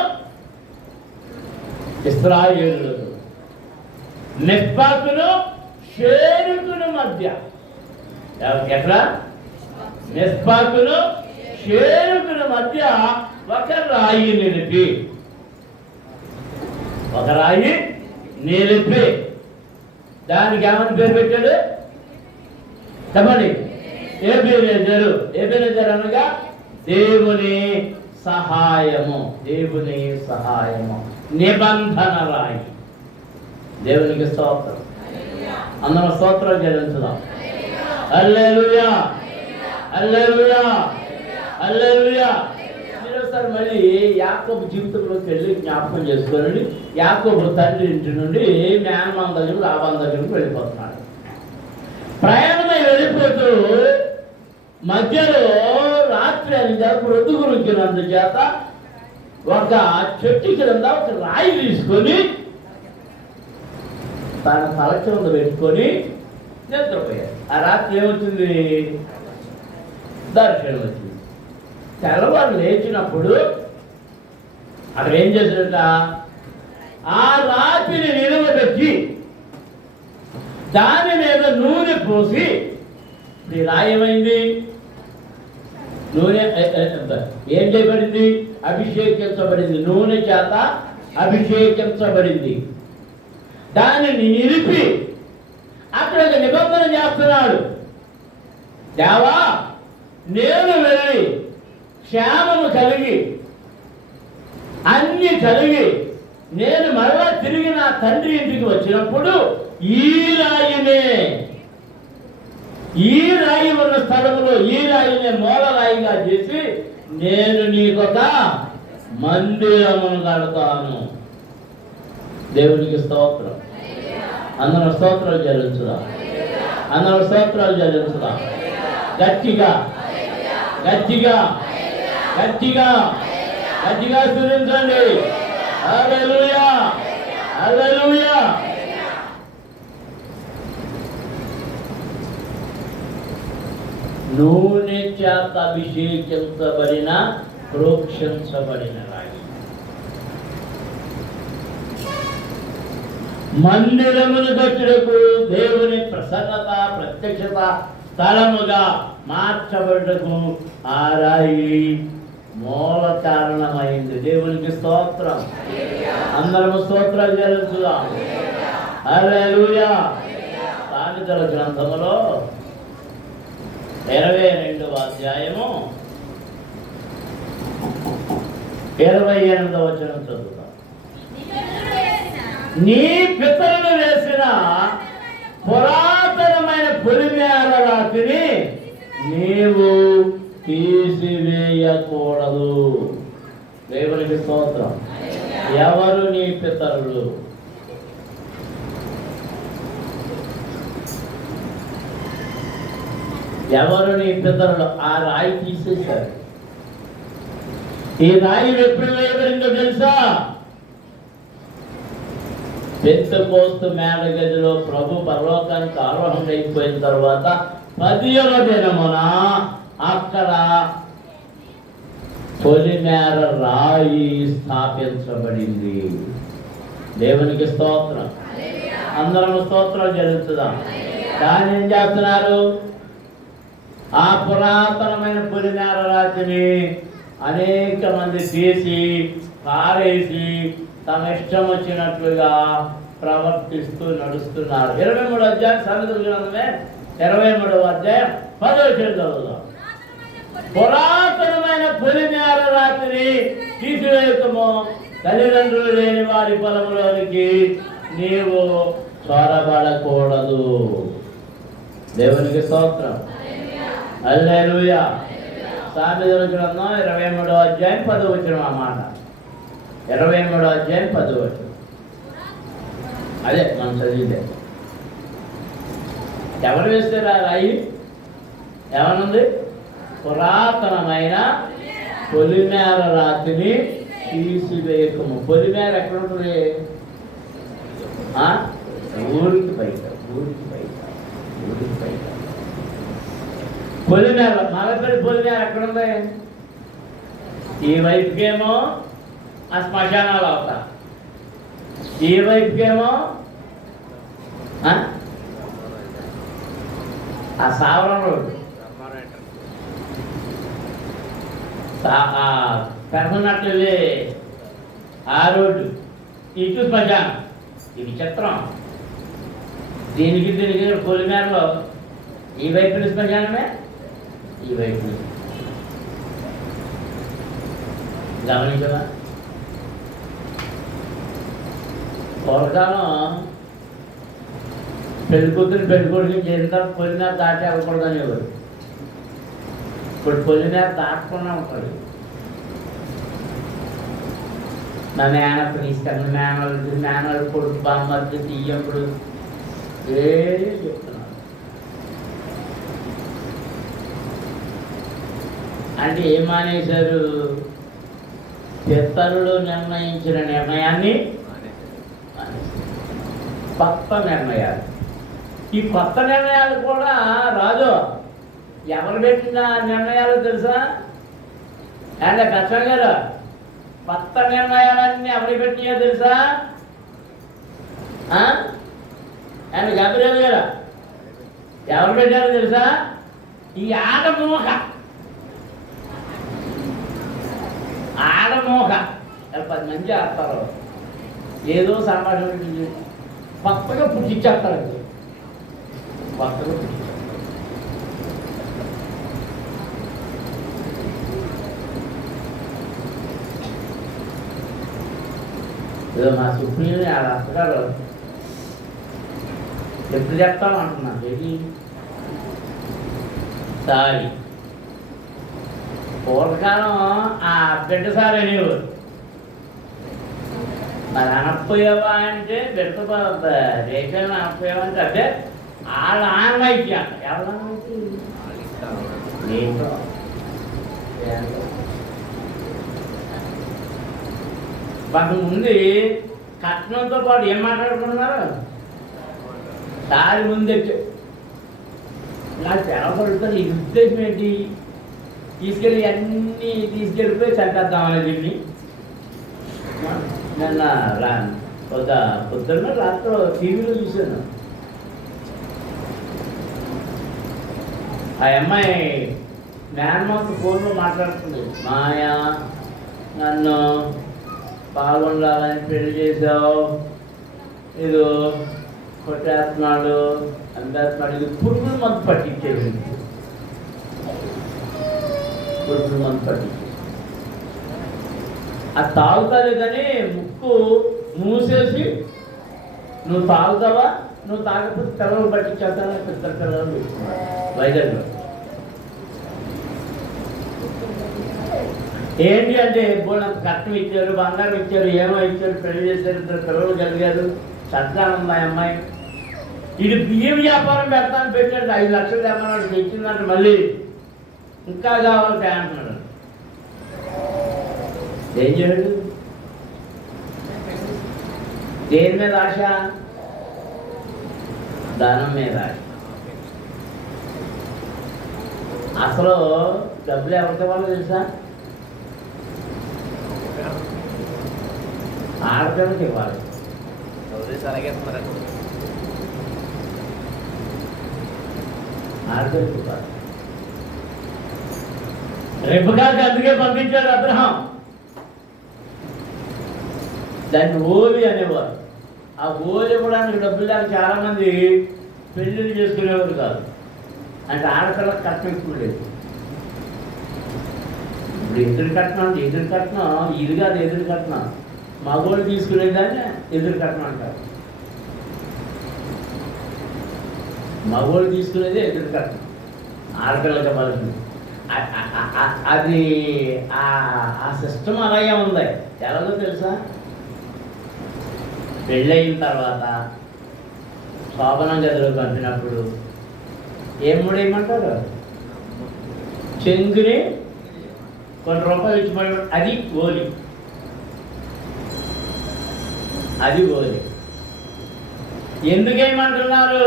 ఇశ్రాయేలులకు, మిస్పాకును షేరుకును మధ్య. ఎట్లా? మిస్పాకును షేరుకును మధ్య ఒక రాయి నిలిపి దానికి ఏమని పేరు పెట్టాడు చెప్పండి? ఎబెనెజరు అనగా దేవుని సహాయము. నిబంధన రాయి. దేవునికి స్తోత్రం. అందరం స్తోత్రం చెల్లించుదాం. హల్లెలూయా, హల్లెలూయా, హల్లెలూయా. మీరోసారి మళ్ళీ యాకోబు జీవితంలోకి వెళ్ళి జ్ఞాపకం చేసుకోనండి. యాకోబు తండ్రి ఇంటి నుండి మేనమామ దగ్గరకు లాబాను దగ్గరకు వెళ్ళిపోతున్నాడు. ప్రయాణమై వెళ్ళిపోతూ మధ్యలో రాత్రి అని రొద్దుగురించినందుచేత ఒక చెట్టు క్రింద ఒక రాయి తీసుకొని తన తల కింద పెట్టుకొని నిద్రపోయాడు. ఆ రాత్రి ఏమవుతుంది? దర్శనం వచ్చింది. తెల్లవారు లేచినప్పుడు అక్కడ ఏం చేశాడట? ఆ రాత్రిని నిలవబెట్టి దాని మీద నూనె పోసి, ఈ రాయి ఏమైంది? నూనె ఏం చేయబడింది? అభిషేకించబడింది. నూనె చేత అభిషేకించబడింది. దానిని నిలిపి అక్కడ ఒక నిబంధన చేస్తున్నాడు. దేవా, నేను వెళ్ళి క్షేమము కలిగి అన్ని కలిగి నేను మరలా తిరిగి నా తండ్రి ఇంటికి వచ్చినప్పుడు ఈ రాయి ఉన్న స్థలంలో ఈ రాయిని మూల రాయిగా చేసి నేను నీకొక మందిరమును కడతాను. దేవునికి స్తోత్రం. అందరూ స్తోత్రాలు చెల్లించుదాం. గట్టిగా స్తుతించండి. హల్లెలూయా, హల్లెలూయా. నూనె చేత అభిషేకించబడిన ప్రోక్షించబడిన రాయి. మందిరమును కట్టుటకు దేవుని ప్రసన్నత ప్రత్యక్షత స్థలముగా మార్చబడుటకు ఆ రాయి మూల కారణమైంది. దేవునికి స్తోత్రం. అందరము స్తోత్రాలు చెల్లించుదాం. హల్లెలూయా. సామెతల గ్రంథములో 22వ అధ్యాయము 28వ వచనం చదువుతాం. నీ పితరులు వేసిన పురాతనమైన పొలిమేర రాతిని నీవు తీసివేయకూడదు. దేవునికి స్తోత్రం. ఎవరు నీ పితరులు? ఎవరు నీ పితరులు? ఆ రాయి తీసేశారు. ఈ రాయి ఎప్పుడు వేయబడిందో తెలుసా? పెంతెకోస్తు మేడగదిలో ప్రభు పరలోకానికి ఆరోహణ అయిపోయిన తర్వాత 10వ దినమున అక్కడ పొలిమేర రాయి స్థాపించబడింది. దేవునికి స్తోత్రం. అందరం స్తోత్రం చెల్లించుదాం. దాన్ని ఏం చేస్తున్నారు? ఆ పురాతనమైన పొలిమేర రాతిని అనేక మంది తీసి పారేసి తమ ఇష్టం వచ్చినట్లుగా ప్రవర్తిస్తూ నడుస్తున్నారు. 23వ అధ్యాయం సామెతల గ్రంథమే 23వ అధ్యాయం 10వ వచనం చదువుదాం. పురాతనమైన పొలిమేర రాతిని తీసివేయకము, తల్లిదండ్రులు లేని వారి పొలంలోనికి నీవు చొరబడకూడదు. దేవునికి స్తోత్రం. హల్లెలూయా. సామెతల గ్రంథం 23వ అధ్యాయం 10వ వచనం. ఆ మాట 23వ అధ్యాయం 10వ వచనం. అదే మనం చదివితే ఎవరు వేస్తారు ఆ రాయి? ఏమనుంది? పురాతనమైన పొలిమేర రాతిని తీసివేయకము. పొలిమేర ఎక్కడ ఉంటుంది? పొలిమేర మలపల్లి పొలిమేర ఎక్కడుంది? ఈ వైపుకేమో ఆ శ్మశానాలు అవుతా, ఈ వైపుకేమో ఆ సావరం రోడ్డు, పెరసనట్లు ఆ రోడ్డు, ఇటు శ్మశానం. ఇది చిత్రం. దీనికి పొలిమేరలో ఈ వైపున శ్మశానమే, ఈ వైపు గమనించవా? పూర్వకాలం పెళ్ళికూతురు పెళ్ళికొడుకు చేసిన తర్వాత పొలిమేర దాటి అవ్వకూడదని ఎవరు. ఇప్పుడు పొలిమేర దాటకుండా ఉంటాడు. నా మేనప్పు తీసుకెళ్ళి మేనలు కొడుకు బామ్మర్ది తీయప్పుడు ఏ చెప్తున్నాను. అంటే ఏం మానేశారు? పెద్దలు నిర్ణయించిన నిర్ణయాన్ని కొత్త నిర్ణయాలు. ఈ కొత్త నిర్ణయాలు కూడా రాజు ఎవరు పెట్టిన నిర్ణయాలు తెలుసా? అంటే కష్టం గారు, కొత్త నిర్ణయాలన్నీ ఎవరు పెట్టినాయో తెలుసా? అండ్ గబిరేలు గారు ఎవరు పెట్టారో తెలుసా? ఈ ఆడమోహ 10 మంది ఆడతారు. ఏదో సంభాషణ కొత్తగా పుట్టించేస్తారు. కొత్తగా ఏదో మా సుప్రీం వాళ్ళ అత్తగారు ఎప్పుడు చెప్తామంటున్నా ఏంటి సారీ. పూర్వకాలం ఆ బిడ్డ సార్ అనేవారు. మరి అనకపోయావా అంటే బిడ్డ రేఖలను అనకపోయావా అంటే అంటే వాళ్ళ ఆనమైకి అంట. ఎవరైతే కొంతమంది కట్నంతో పాటు ఏం మాట్లాడుకున్నారు? దారి ముందే నాకు తెలపడుతుంది. ఈ ఉద్దేశం ఏంటి? తీసుకెళ్ళి అన్నీ తీసుకెళ్ళిపోయి చంపేద్దామని దీన్ని. నిన్న పొద్దున్న రాత్రి టీవీలో చూశాను. ఆ అమ్మాయి మేనమాత ఫోన్లో మాట్లాడుతుంది. మాయా, నన్ను పాల్గొనాలని పెళ్లి చేసావు, ఇది కొట్టేస్తున్నాడు, అందేస్తున్నాడు. ఇది పురుగుల మందు పట్టించేది. పురుగుల మందు పట్టించేది. అది తాగుతాదే కానీ ముక్కు మూసేసి నువ్వు తాగుతావా, నువ్వు తాగకపోతే పిల్లలు పట్టించేస్తాను. పెద్ద పిల్లలు వైజాగ్లో ఏంటి అంటే బోళ్ళంత కట్నం ఇచ్చారు, బంగారం ఇచ్చారు, ఏమో ఇచ్చారు, పెళ్లి చేశారు, 2 పిల్లలు కలిగారు, చట్టాలు ఉన్నాయి అమ్మాయి. ఇది బియ్యం వ్యాపారం పెడతాను పెట్టాడు. 5 లక్షలు తెమ్మన్నాడు, తెచ్చిందంటే మళ్ళీ ఇంకా కావాలి అంటున్నాడు. ఏం చేయడు? దేని మీద ఆశ? ధనం మీద ఆశ. అసలు డబ్బులు ఎవరికి ఇవ్వాలో తెలుసా? ఆడపిల్లకి ఇవ్వాలి. ఆడపిల్లకి ఇవ్వాలి. రెబ్బకాకి అందుకే పంపించాడు అబ్రహాం. దాన్ని ఓలి అనేవారు. ఆ ఓలి ఇవ్వడానికి డబ్బులు దాకా చాలా మంది పెళ్ళిళ్ళు చేసుకునేవారు కాదు. అంటే ఆడపిల్లకి కట్నం ఎక్కువ లేదు. ఇప్పుడు ఎదురు కట్నం అంటే ఎదురు కట్నం ఇది కాదు. ఎదురు కట్నం మగోళ్ళు తీసుకునేదాన్ని ఎదురు కట్నం అంటారు. మగోళ్ళు తీసుకునేదే ఎదురు కట్నం. ఆడపిల్లకి ఇవ్వాల్సింది అది ఆ సిస్టమ్ అలాగే ఉంది. ఎలాగో తెలుసా? పెళ్ళయిన తర్వాత శోభనం గదిలో పంపినప్పుడు ఏం ముడేయమంటారు? చెంగుని కొన్ని రూపాయలు ఇచ్చి అది ఓలి. అది ఓలి. ఎందుకేమంటున్నారు?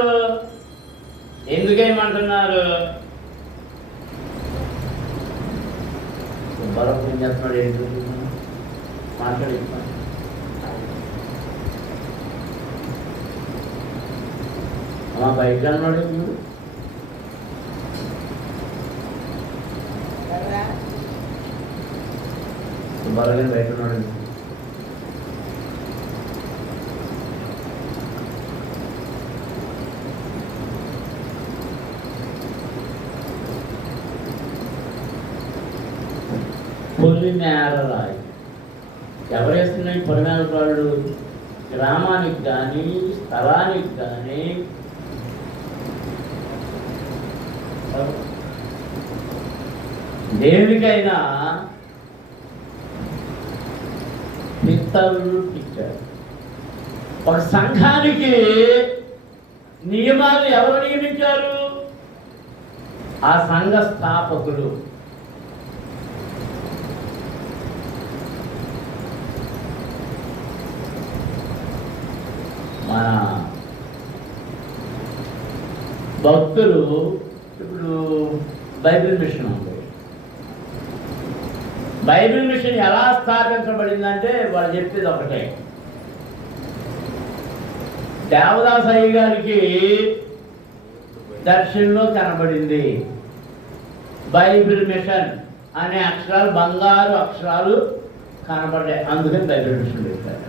సుబ్బారావు ఏం చేస్తున్నాడు, ఏంటి మాట్లాడుతున్నాడు. అలా బయట అన్నాడు మీరు సుబ్బారావు బయట ఉన్నాడు. పొలిమేరరాయి ఎవరు వేస్తున్నాయి? పొలిమేరరాళ్ళు గ్రామానికి కానీ స్థలానికి కానీ దేనికైనా పిత్తలు ఇచ్చారు. ఒక సంఘానికి నియమాలు ఎవరు నియమించారు? ఆ సంఘ స్థాపకులు. మన భక్తులు ఇప్పుడు బైబిల్ మిషన్ ఉంది. బైబిల్ మిషన్ ఎలా స్థాపించబడిందంటే వాళ్ళు చెప్పేది ఒకటే. దేవదాస్ అయ్య గారికి దర్శనంలో కనబడింది బైబిల్ మిషన్ అనే అక్షరాలు, బంగారు అక్షరాలు కనబడ్డాయి. అందుకని బైబిల్ మిషన్ పెట్టారు.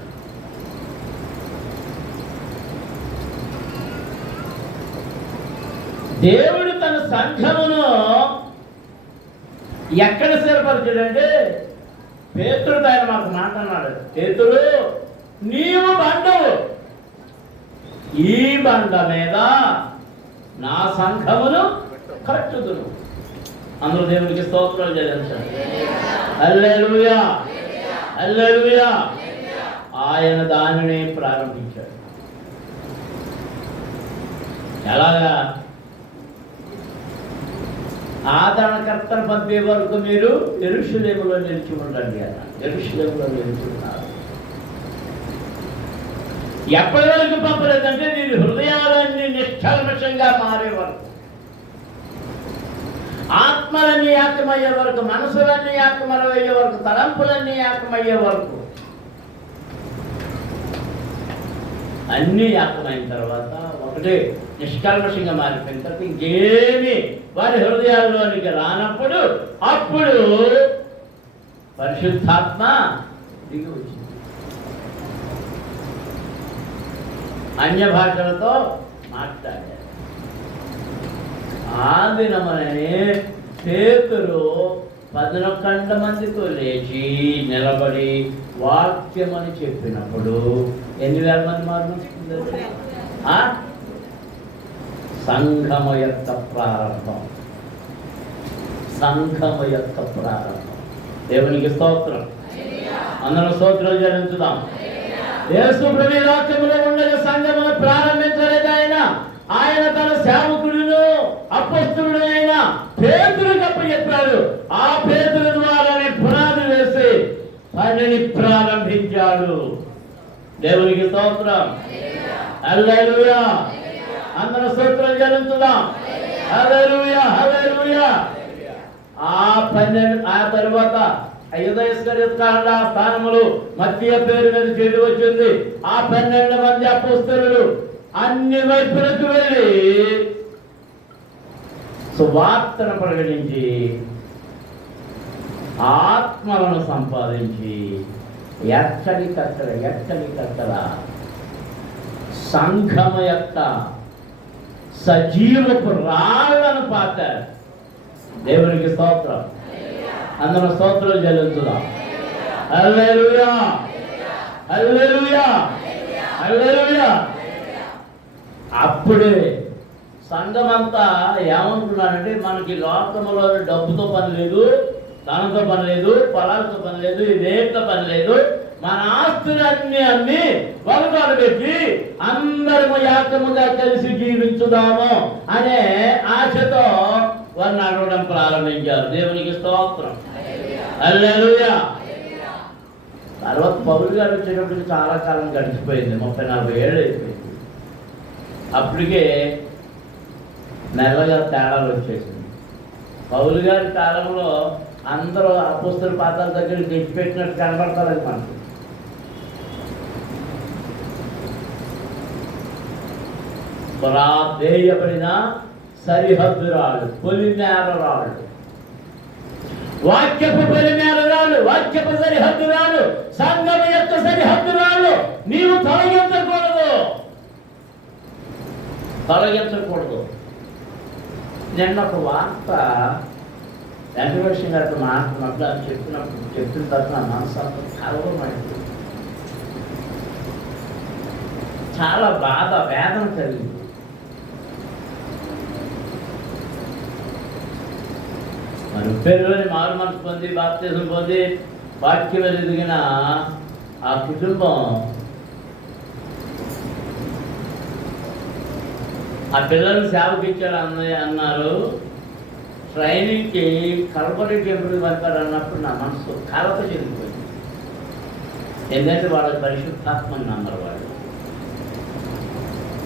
దేవుడు తన సంఘమును ఎక్కడ స్థిరపరిచాడంటే, పేతురుతో ఆయన మాకు మాట్లాడినాడు. పేతురు, నీవు బండవు, ఈ బండ మీద నా సంఘమును కట్టుదును. అందరూ దేవునికి స్తోత్రాలు చెల్లించండి. హల్లెలూయా, హల్లెలూయా. ఆయన దానిని ప్రారంభించాడు. ఎలాగా? ఆదరణకర్తను పంపే వరకు మీరు యెరూషలేములో నిలిచి ఉండండి అన్న. యెరూషలేములో నిలిచి ఉన్నారు. ఎప్పటి వరకు పంపలేదంటే నీ హృదయాలన్నీ నిష్కల్మషంగా మారే వరకు, ఆత్మలన్నీ ఏకమయ్యే వరకు, మనసులన్నీ ఏకమయ్యే వరకు, తలంపులన్నీ ఏకమయ్యే వరకు, అన్నీ ఏకమైన తర్వాత ఒకటే నిష్కల్మషంగా మారిపోయిన తర్వాత ఇంకేమి వారి హృదయాల్లోనికి రానప్పుడు అప్పుడు పరిశుద్ధాత్మ దిగి వచ్చింది. అన్య భాషలతో మాట్లాడారు. ఆ దినమనే పేతురు 11 మందితో లేచి నిలబడి వాక్యమని చెప్పినప్పుడు 8,000 మంది మారుతుంది. సంఘము యొక్క ప్రారంభం, సంఘము యొక్క ప్రారంభం. దేవునికి స్తోత్రం. అందరూ స్తోత్రాలు చెల్లించుదాం. యేసు ప్రభువు వాక్యములో ఉండగా సంఘమును ప్రారంభించలేదు ఆయన. ఆయన తన సేవకుడును అపొస్తలుడు అయిన పేతురుకు అప్పచెప్పాడు. ఆ పేతురు ద్వారానే పునాది వేసి పనిని ప్రారంభించాడు. దేవునికి స్తోత్రం. హల్లెలూయా. అందరూ స్తోత్రాలు చెల్లించుదాం. హల్లెలూయా, హల్లెలూయా. ఆ తరువాత యూదాయిస్కరియోతు స్థానములు మత్తయి పేరు మీద చెడు వచ్చింది. ఆ 12 మంది అపొస్తలులు అన్ని వైపులకు వెళ్ళి సువార్తను ప్రకటించి ఆత్మలను సంపాదించి ఎక్కడికక్కడ సంఘము యొక్క సజీవపు రాళ్లను పాతారు. దేవునికి స్తోత్రం. అందరూ స్తోత్రాలు చెల్లించుదాం. హల్లెలూయా, హల్లెలూయా, హల్లెలూయా. అప్పుడే సంఘమంతా ఏమంటున్నారంటే, మనకి లోకములో డబ్బుతో పని లేదు, ధనంతో పని లేదు, పొలాలతో పని లేదు, ఇదేంతో పని లేదు, మన ఆస్తులన్నీ అమ్మి వలకాలు పెట్టి అందరము ఏకముగా కలిసి జీవించుదాము అనే ఆశతో వారు నడవడం ప్రారంభించారు. దేవునికి స్తోత్రం. హల్లెలూయా. తర్వాత పౌలు గారు వచ్చేటప్పటికి చాలా కాలం గడిచిపోయింది, 30-40 ఏళ్ళు అయిపోయింది. అప్పటికే మెల్లగా తేడాలు వచ్చేసింది. పౌలు గారి కాలంలో అందరూ అపోస్తల పాదాల దగ్గర తెచ్చిపెట్టినట్టు కనబడతారని మనకు. వేయబడిన సరిహద్దు రాళ్ళు, పొలిమేర రాళ్ళు, వాక్యపు పొలిమేర రాళ్ళు, వాక్యపు సరిహద్దు రాళ్ళు, సంఘం యొక్క సరిహద్దు రాళ్ళు నీవు తొలగించకూడదు. నిన్న ఒక వార్త వెంకటేశ్వర గారితో మాట్లాడినప్పుడు చెప్పిన తర్వాత నా మనసు అంత కలవమైంది. చాలా బాధ, వేదన కలిగింది. మరి పేరులోని మారు మనసు పొంది బాప్తిజం పొంది వాక్యం ఎదిగిన ఆ కుటుంబం ఆ పిల్లల్ని సేవకి ఇచ్చారు అన్నారు. ట్రైనింగ్కి కల్వరి టెంపుల్కి పంపారు అన్నప్పుడు నా మనసు కలత చెందిపోయింది. ఎందుకంటే వాళ్ళ పరిశుద్ధాత్మని నమ్మరు. వాళ్ళు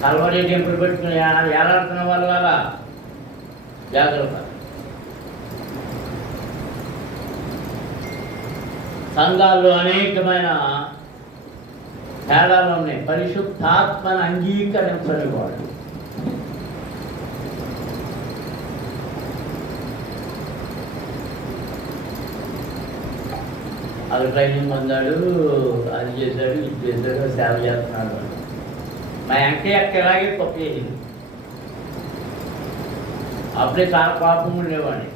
కల్వరి టెంపుల్ పెట్టుకుని ఏలాడుతున్న వాళ్ళ జాగ్రత్త. సంఘాల్లో అనేకమైన తేడాలు ఉన్నాయి. పరిశుద్ధాత్మను అంగీకరించని వాళ్ళు అది ట్రైనింగ్ పొందాడు, అది చేశాడు, ఇది చేశాడు, సేవ చేస్తున్నాడు. మా అక్క ఇలాగే తప్పు చేసింది. అప్పుడే చాలా పాపం ఉండేవాడిని.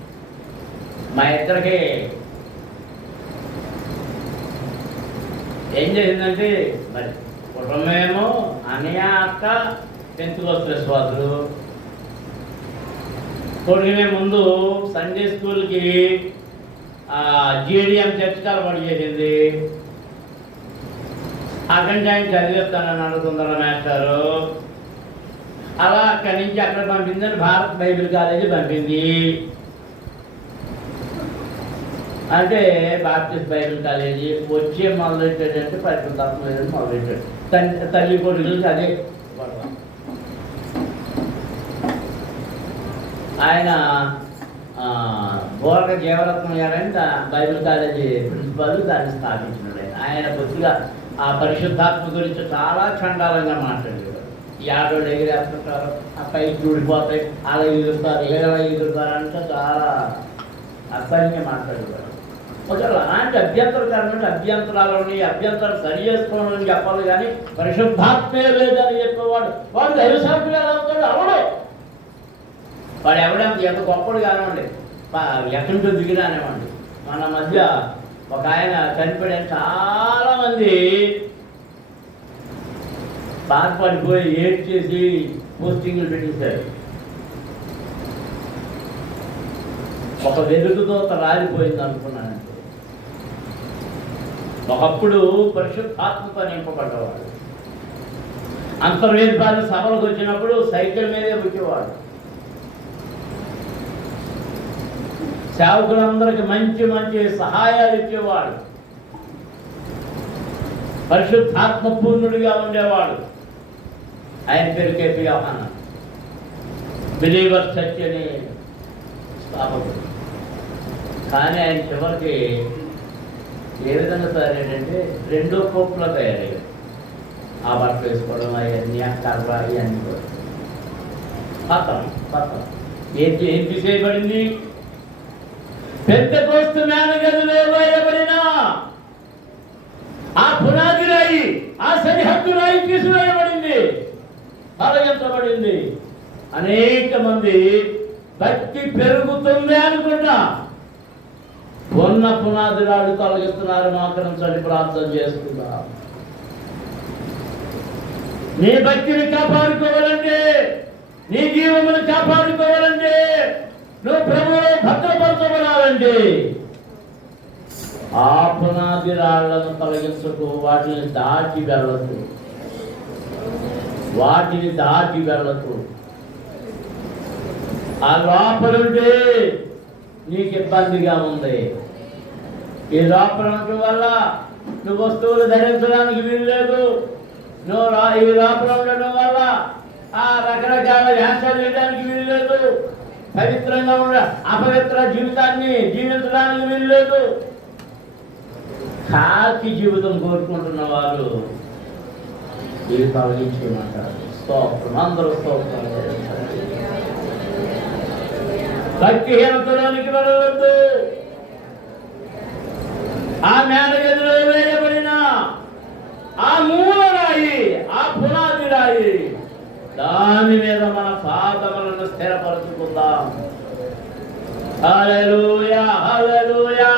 మా ఇద్దరికి ఏం చేసిందంటే, మరి కుటుంబమేమో అన్నయ్య అక్క 10th క్లాస్ విశ్వాసులు. కొడుకునే ముందు సండే స్కూల్కి GDM చర్చ్ అలవాటు చేసింది. అక్కడి ఆయన చదివిస్తానని అడుగుతుందన్న మాస్టారు. అలా అక్కడి నుంచి అక్కడ పంపిందని భారత్ బైబిల్ కాలేజీ పంపింది. అంటే బాప్టిస్ట్ బైబిల్ కాలేజీ వచ్చే మొదలెట్టాడంటే పరిశుద్ధాత్మ లేదని మొదలెట్టాడు. తల్లి కొడుకులకి అదే ఆయన బోరక జీవరత్నం గారని బైబిల్ కాలేజీ ప్రిన్సిపాల్ దాన్ని స్థాపించినాడు. ఆయన కొద్దిగా ఆ పరిశుద్ధాత్మ గురించి చాలా చండాలంగా మాట్లాడేవాడు. ఈ ఆడోళ్ళు ఎగిరేస్తుంటారు, ఆ పైకి చూడిపోతాయి, అలా ఎగురుతారు, ఎలా ఎగురుతారు అంటే చాలా అసహ్యంగా మాట్లాడేవాడు. ఒకవేళ అలాంటి అభ్యంతరకరమైన అభ్యంతరాలని అభ్యంతరాలు సరి చేసుకోవాలని చెప్పాలి, కానీ పరిశుద్ధాత్మే లేదని చెప్పేవాడు వాడు దైవశాఖలు ఎలా అవుతాడు? అవడు. వాడు ఎవడంత ఎంత గొప్పడు కానివ్వండి, ఎక్కడితో దిగిరానివ్వండి. మన మధ్య ఒక ఆయన చనిపోయిన చాలామంది బాధపడిపోయి ఏడ్ చేసి పోస్టింగ్లు పెట్టేశారు. ఒక వెలుగుతో రాలిపోయింది అనుకున్నానంటే. ఒకప్పుడు పరిశుద్ధాత్మతో నింపబడ్డవాడు. అంతర్వేదిపాలు సభలకు వచ్చినప్పుడు సైకిల్ మీదే వచ్చేవాడు. సేవకులందరికీ మంచి మంచి సహాయాలు ఇచ్చేవాడు. పరిశుద్ధాత్మ పూర్ణుడిగా ఉండేవాడు. ఆయన పేరు కేపీ యోహానా, బిలీవర్స్ చర్చ్ అని స్థాపకుడు. కానీ ఆయన చివరికి ఏ విధంగా తయారయ్యాడంటే 2 కోప్లో తయారయ్యాడు. ఆ బట్టలు వేసుకోవడం అవన్నీ కర్ర ఇవన్నీ కూడా పత్రం ఏం తీసేయబడింది? పెంతెకోస్తు మేనగదిలో వేయబడిన ఆ పునాది రాయి, ఆ సరిహద్దు రాయి తీసివేయబడింది, తొలగించబడింది. అనేక మంది భక్తి పెరుగుతుంది అనుకున్నా ఉన్న పునాది రాళ్ళు తొలగిస్తున్నారు. మోకరించండి, ప్రార్థన చేసుకుందాం. నీ భక్తిని కాపాడుకోవాలంటే, నీ జీవమును కాపాడుకోవాలంటే, నువ్వు ప్రభువులో భద్రపరచబడాలంటే ఆ పునాది రాళ్లను తొలగించకు. వాటిని దాటి వెళ్ళకు. ఆ లోపలుంటే నీకు ఇబ్బందిగా ఉంది. ఈ లోపల వల్ల నువ్వు వస్తువులు ధరించడానికి వీలు లేదు. నువ్వు ఈ లోపల ఉండడం వల్ల ఆ రకరకాల వ్యాసాలు వేయడానికి వీలు లేదు. పవిత్రంగా ఉండ అపవిత్ర జీవితాన్ని జీవించడానికి వీల్లేదు. కాకి జీవితం కోరుకుంటున్న వారు జీవితాలు ఇచ్చేయమంటారు. స్తోత్రం, అందరూ స్తోత్రం. భక్తిహీనతలోనికి వెళ్ళవద్దు. ఆ మేడగదిలో వేయబడిన ఆ మూల రాయి, ఆ పునాది రాయి, దాని మీద మన పాదములను స్థిరపరుచుకుందాం. హల్లెలూయా, హల్లెలూయా.